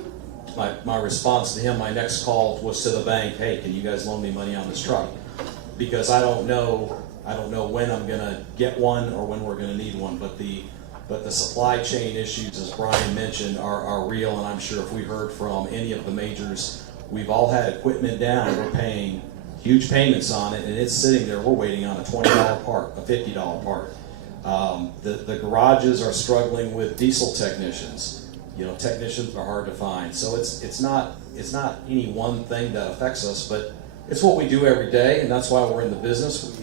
My response to him, my next call was to the bank. Hey, can you guys loan me money on this truck? Because I don't know when I'm gonna get one or when we're gonna need one. But But the supply chain issues, as Brian mentioned, are real, and I'm sure if we heard from any of the majors, we've all had equipment down, we're paying huge payments on it, and it's sitting there, we're waiting on a $20 part, a $50 part. The garages are struggling with diesel technicians. You know, technicians are hard to find. So it's not any one thing that affects us, but it's what we do every day, and that's why we're in the business.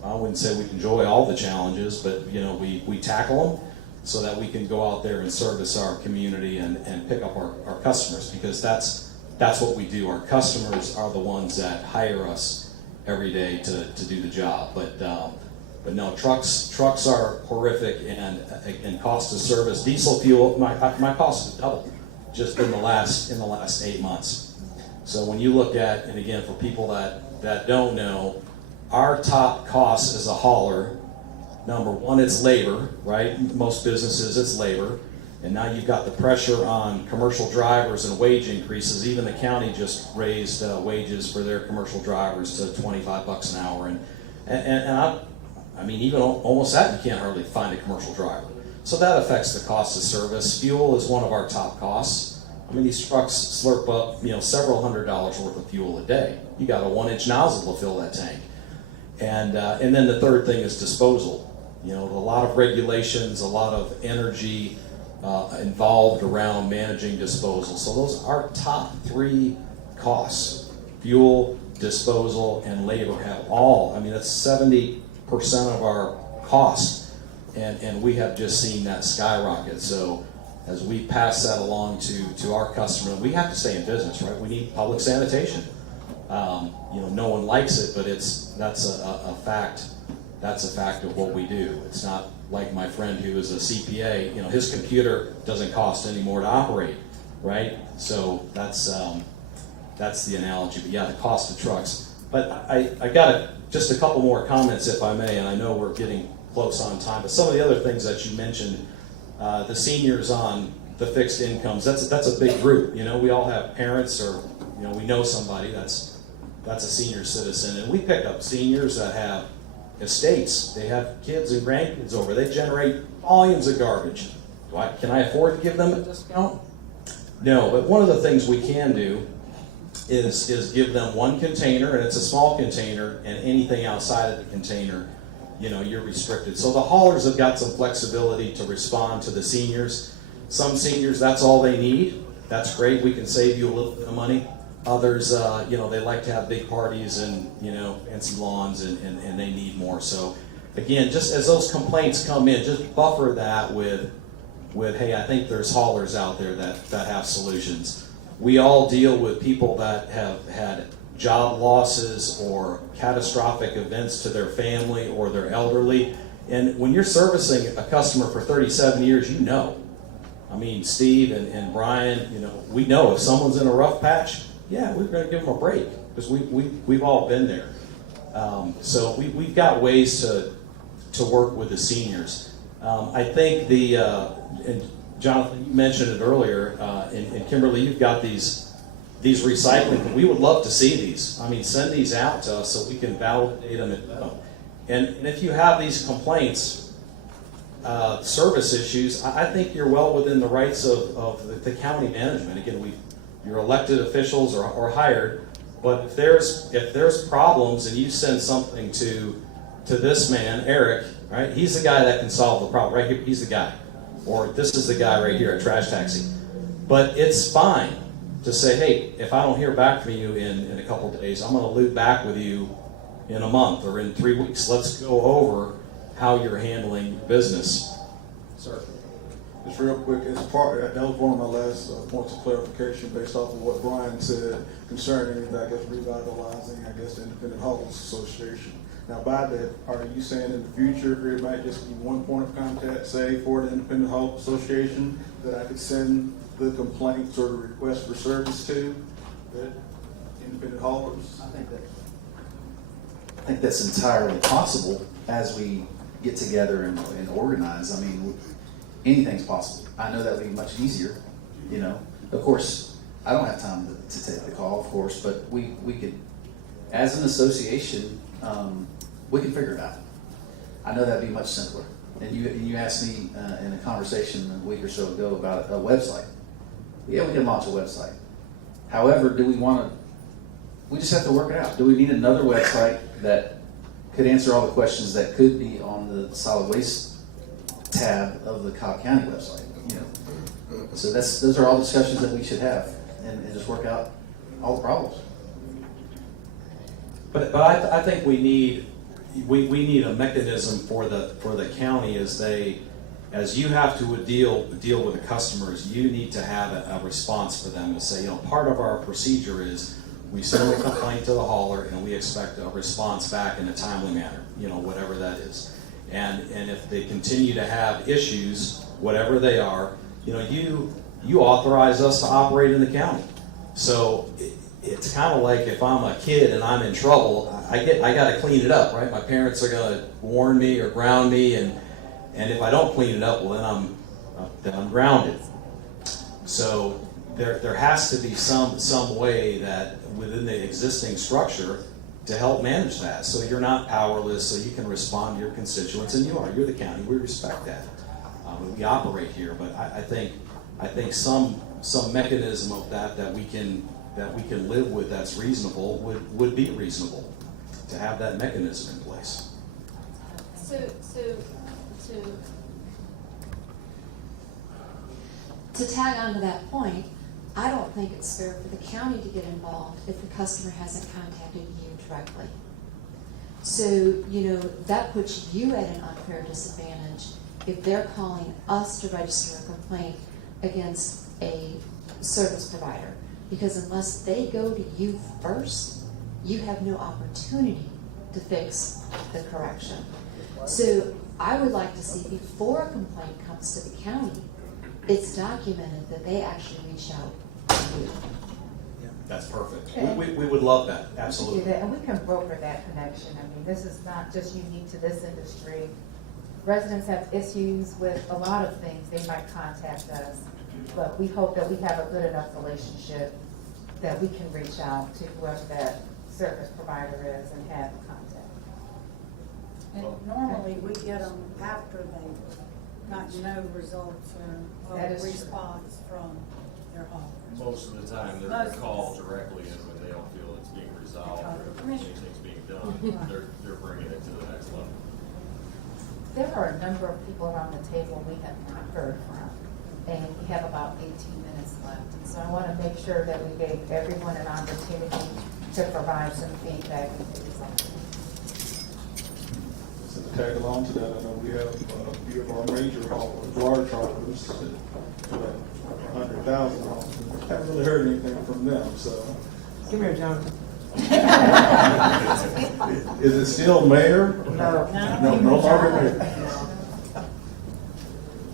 I wouldn't say we enjoy all the challenges, but you know, we tackle them so that we can go out there and service our community and pick up our customers, because that's what we do. Our customers are the ones that hire us every day to do the job. But no, trucks are horrific, and cost of service. Diesel fuel, my cost has doubled just in the last 8 months. So when you look at, and again, for people that don't know, our top cost as a hauler, number one, it's labor, right? Most businesses, it's labor. And now you've got the pressure on commercial drivers and wage increases. Even the county just raised wages for their commercial drivers to $25 an hour. And I mean, even almost that, you can't hardly find a commercial driver. So that affects the cost of service. Fuel is one of our top costs. I mean, these trucks slurp up, you know, several $100s worth of fuel a day. You got a 1-inch nozzle to fill that tank. And then the third thing is disposal. You know, a lot of regulations, a lot of energy involved around managing disposal. So those are our top 3 costs: fuel, disposal, and labor. Have all. I mean, that's 70% of our costs, and we have just seen that skyrocket. So as we pass that along to our customer, we have to stay in business, right? We need public sanitation. You know, no one likes it, but that's a fact. That's a fact of what we do. It's not like my friend who is a CPA. You know, his computer doesn't cost any more to operate, right? So that's the analogy. But yeah, the cost of trucks. But I got just a couple more comments, if I may, and I know we're getting close on time. But some of the other things that you mentioned, the seniors on the fixed incomes, that's a big group. You know, we all have parents, or you know, we know somebody that's a senior citizen, and we pick up seniors that have estates. They have kids and grandkids over. They generate volumes of garbage. Can I afford to give them a discount? No, but one of the things we can do is give them one container, and it's a small container, and anything outside of the container, you know, you're restricted. So the haulers have got some flexibility to respond to the seniors. Some seniors, that's all they need. That's great. We can save you a little bit of money. Others, you know, they like to have big parties and, you know, fancy lawns, and they need more. So again, just as those complaints come in, just buffer that with hey, I think there's haulers out there that have solutions. We all deal with people that have had job losses or catastrophic events to their family or their elderly. And when you're servicing a customer for 37 years, you know. I mean, Steve and Brian, you know, we know if someone's in a rough patch, yeah, we're going to give them a break, because we've all been there. So we've got ways to work with the seniors. I think and Jonathan, you mentioned it earlier, and Kimberly, you've got these recycling. We would love to see these. I mean, send these out to us so we can validate them. And if you have these complaints, service issues, I think you're well within the rights of the county management. Again, your elected officials are hired, but if there's problems and you send something to this man, Eric, right? He's the guy that can solve the problem, right here. He's the guy. Or this is the guy right here at Trash Taxi. But it's fine to say, hey, if I don't hear back from you in a couple of days, I'm going to loop back with you in a month or in 3 weeks. Let's go over how you're handling business. Sir. Just real quick, that was one of my last points of clarification based off of what Brian said concerning, I guess, revitalizing, I guess, the Independent Haulers Association. Now, by that, are you saying in the future it might just be one point of contact, say, for the Independent Haulers Association, that I could send the complaints or the request for service to the independent haulers? I think that's entirely possible as we get together and organize. I mean, anything's possible. I know that would be much easier, you know. Of course, I don't have time to take the call, of course, but we could, as an association, we can figure it out. I know that'd be much simpler. And you asked me in a conversation a week or so ago about a website. Yeah, we can launch a website. However, we just have to work it out. Do we need another website that could answer all the questions that could be on the solid waste tab of the Cobb County website? So those are all discussions that we should have and just work out all the problems. But I think we need a mechanism for the county as you have to deal with the customers, you need to have a response for them to say, part of our procedure is we send a complaint to the hauler and we expect a response back in a timely manner, whatever that is. And if they continue to have issues, whatever they are, you authorize us to operate in the county. So it's kind of like if I'm a kid and I'm in trouble, I got to clean it up, right? My parents are going to warn me or ground me, and if I don't clean it up, well then I'm grounded. So there has to be some way that within the existing structure to help manage that, so you're not powerless, so you can respond to your constituents, and you're the county. We respect that. We operate here, but I think some mechanism of that we can live with that's reasonable would be reasonable to have that mechanism in place. To tag on to that point, I don't think it's fair for the county to get involved if the customer hasn't contacted you directly. So, that puts you at an unfair disadvantage if they're calling us to register a complaint against a service provider. Because unless they go to you first, you have no opportunity to fix the correction. So I would like to see before a complaint comes to the county, it's documented that they actually reach out to you. That's perfect. We would love that, absolutely. And we can broker that connection. I mean, this is not just unique to this industry. Residents have issues with a lot of things. They might contact us, but we hope that we have a good enough relationship that we can reach out to whoever that service provider is and have contact. And normally we get them after they've gotten no results or response from their home. Most of the time they're called directly, and when they don't feel it's being resolved or anything's being done, they're bringing it to the next level. There are a number of people around the table we have not heard from, and we have about 18 minutes left. And so I want to make sure that we gave everyone an opportunity to provide some feedback and things like that. So to tag along to that, I know we have a few of our major haulers, large haulers, that 100,000 haulers. Haven't really heard anything from them, so. Come here, Jonathan. Is it still mayor? No longer mayor.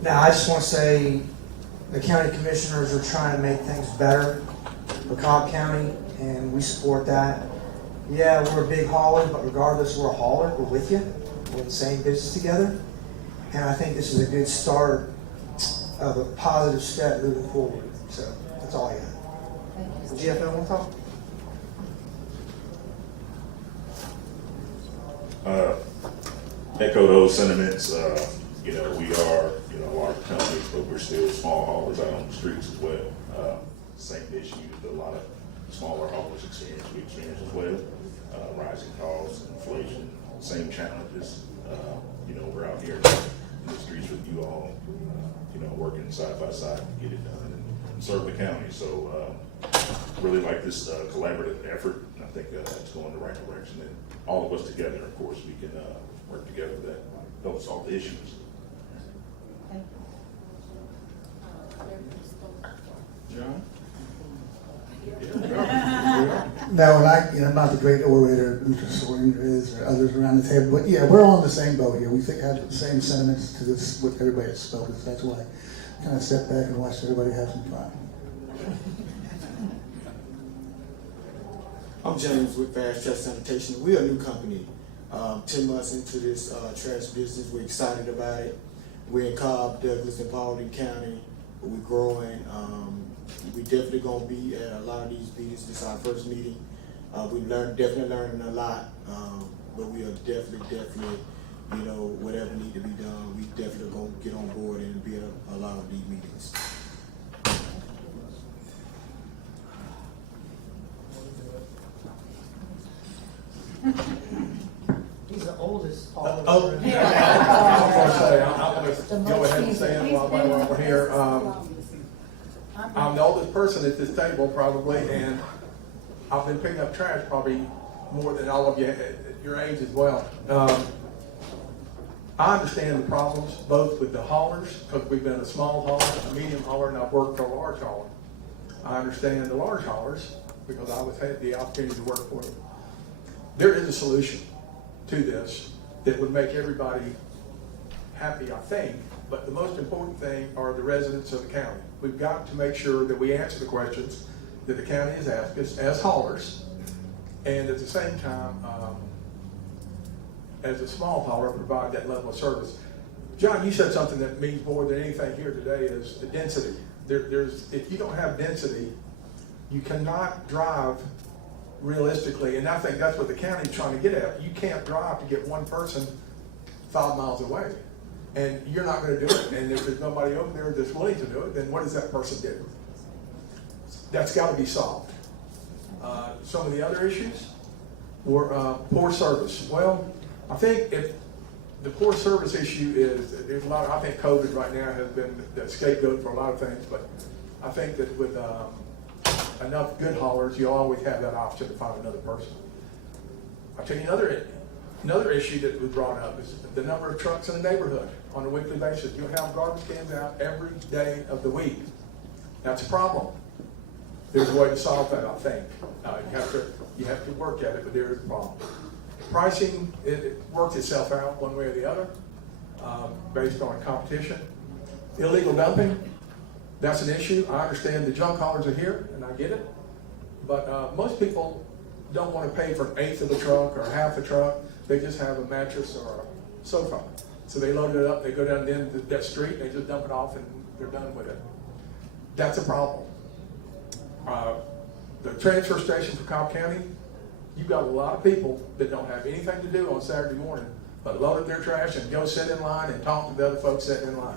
Now, I just want to say the county commissioners are trying to make things better for Cobb County, and we support that. Yeah, we're a big hauler, but regardless, we're a hauler. We're with you. We're in the same business together. And I think this is a good start of a positive step moving forward. So that's all I got. GFL want to talk? Echo those sentiments. We are, large companies, but we're still small haulers out on the streets as well. Same issues that a lot of smaller haulers experience, we experience as well. Rising costs, inflation, same challenges. We're out here in the streets with you all, working side by side to get it done and serve the county. So really like this collaborative effort. And I think it's going in the right direction. And all of us together, of course, we can work together that help solve the issues. John? No, and I'm not the great orator Mr. Sawyer is or others around the table, but yeah, we're on the same boat here. We have the same sentiments to this, what everybody has spoken, so that's why I kind of step back and watch everybody have some fun. I'm James with Fast Trash Sanitation. We're a new company. 10 months into this trash business, we're excited about it. We're in Cobb, Douglas, and Paulding County. We're growing. We definitely gonna be at a lot of these meetings. This is our first meeting. We definitely learning a lot, but we are definitely you know, whatever need to be done, we definitely gonna get on board and be at a lot of these meetings. He's the oldest. I'm gonna say, I'm gonna go ahead and say it while we're here. I'm the oldest person at this table probably, and I've been picking up trash probably more than all of you at your age as well. I understand the problems both with the haulers, because we've been a small hauler, a medium hauler, and I've worked for a large hauler. I understand the large haulers because I had the opportunity to work for them. There is a solution to this that would make everybody happy, I think, but the most important thing are the residents of the county. We've got to make sure that we answer the questions that the county has asked us as haulers, and at the same time, as a small hauler, provide that level of service. John, you said something that means more than anything here today is the density. If you don't have density, you cannot drive realistically, and I think that's what the county's trying to get at. You can't drive to get one person 5 miles away, and you're not going to do it. And if there's nobody over there that's willing to do it, then what does that person do? That's got to be solved. Some of the other issues were poor service. Well, I think if the poor service issue is, there's a lot. I think COVID right now has been the scapegoat for a lot of things, but I think that with enough good haulers, you'll always have that option to find another person. I'll tell you another issue that was brought up is the number of trucks in the neighborhood on a weekly basis. You'll have garbage cans out every day of the week. That's a problem. There's a way to solve that, I think. You have to work at it, but there is a problem. Pricing, it works itself out one way or the other, based on competition. Illegal dumping, that's an issue. I understand the junk haulers are here, and I get it. But most people don't want to pay for an eighth of a truck or half a truck. They just have a mattress or a sofa. So they load it up, they go down the end of that street, they just dump it off, and they're done with it. That's a problem. The transfer station for Cobb County, you've got a lot of people that don't have anything to do on Saturday morning but load up their trash and go sit in line and talk to the other folks sitting in line.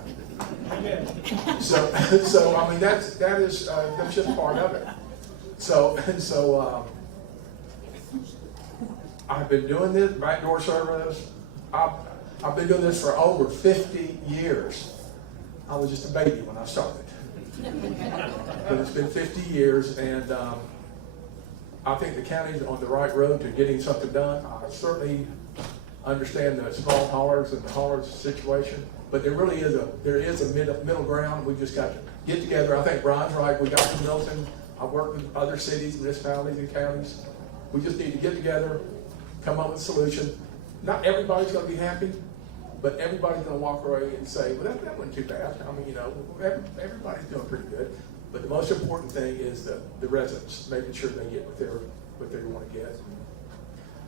So I mean that's just part of it. So I've been doing this backdoor service. I've been doing this for over 50 years. I was just a baby when I started, but it's been 50 years, and I think the county's on the right road to getting something done. I certainly understand the small haulers and the haulers situation, but there is a middle ground. We just got to get together. I think Brian's right. We got from Milton. I've worked with other cities, municipalities, and counties. We just need to get together, come up with a solution. Not everybody's going to be happy, but everybody's going to walk away and say, well, that wasn't too bad. I mean, everybody's doing pretty good. But the most important thing is the residents, making sure they get what they want to get.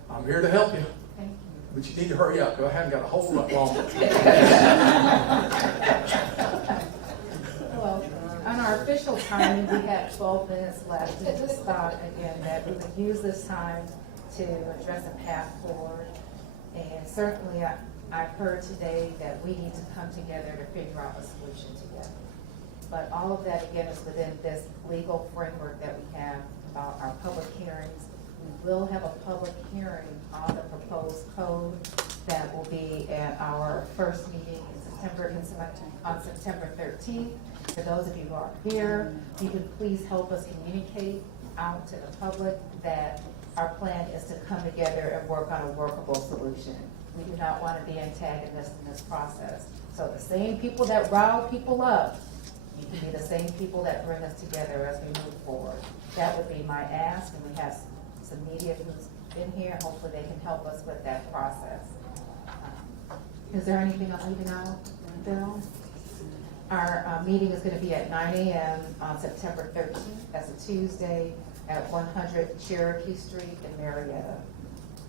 I'm here to help you. Thank you. But you need to hurry up, because I haven't got a whole lot longer. Well, on our official time, we have 12 minutes left. I just thought, again, that we would use this time to address a path forward. And certainly, I've heard today that we need to come together to figure out a solution together. But all of that, again, is within this legal framework that we have about our public hearings. We will have a public hearing on the proposed code that will be at our first meeting on September 13th. For those of you who are here, you can please help us communicate out to the public that our plan is to come together and work on a workable solution. We do not want to be antagonists in this process. So the same people that rile people up, you can be the same people that bring us together as we move forward. That would be my ask, and we have some media who's been here. Hopefully they can help us with that process. Is there anything else leaving out, Bill? Our meeting is going to be at 9 a.m. on September 13th. That's a Tuesday at 100 Cherokee Street in Marietta.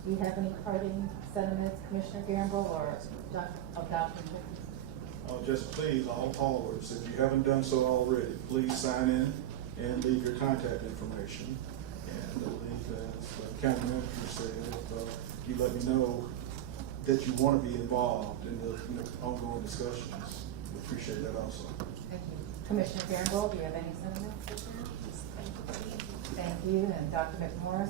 Do you have any parting sentiments, Commissioner Gamble or Dr. Just please, all haulers, if you haven't done so already, please sign in and leave your contact information. And I believe, as the county manager said, if you let me know that you want to be involved in the ongoing discussions. We appreciate that also. Thank you. Commissioner Campbell, do you have any sentiments? Thank you, and Dr. McMorris?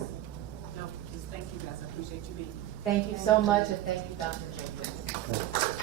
No, just thank you guys, I appreciate you being. Thank you so much, and thank you, Dr. Jacobs.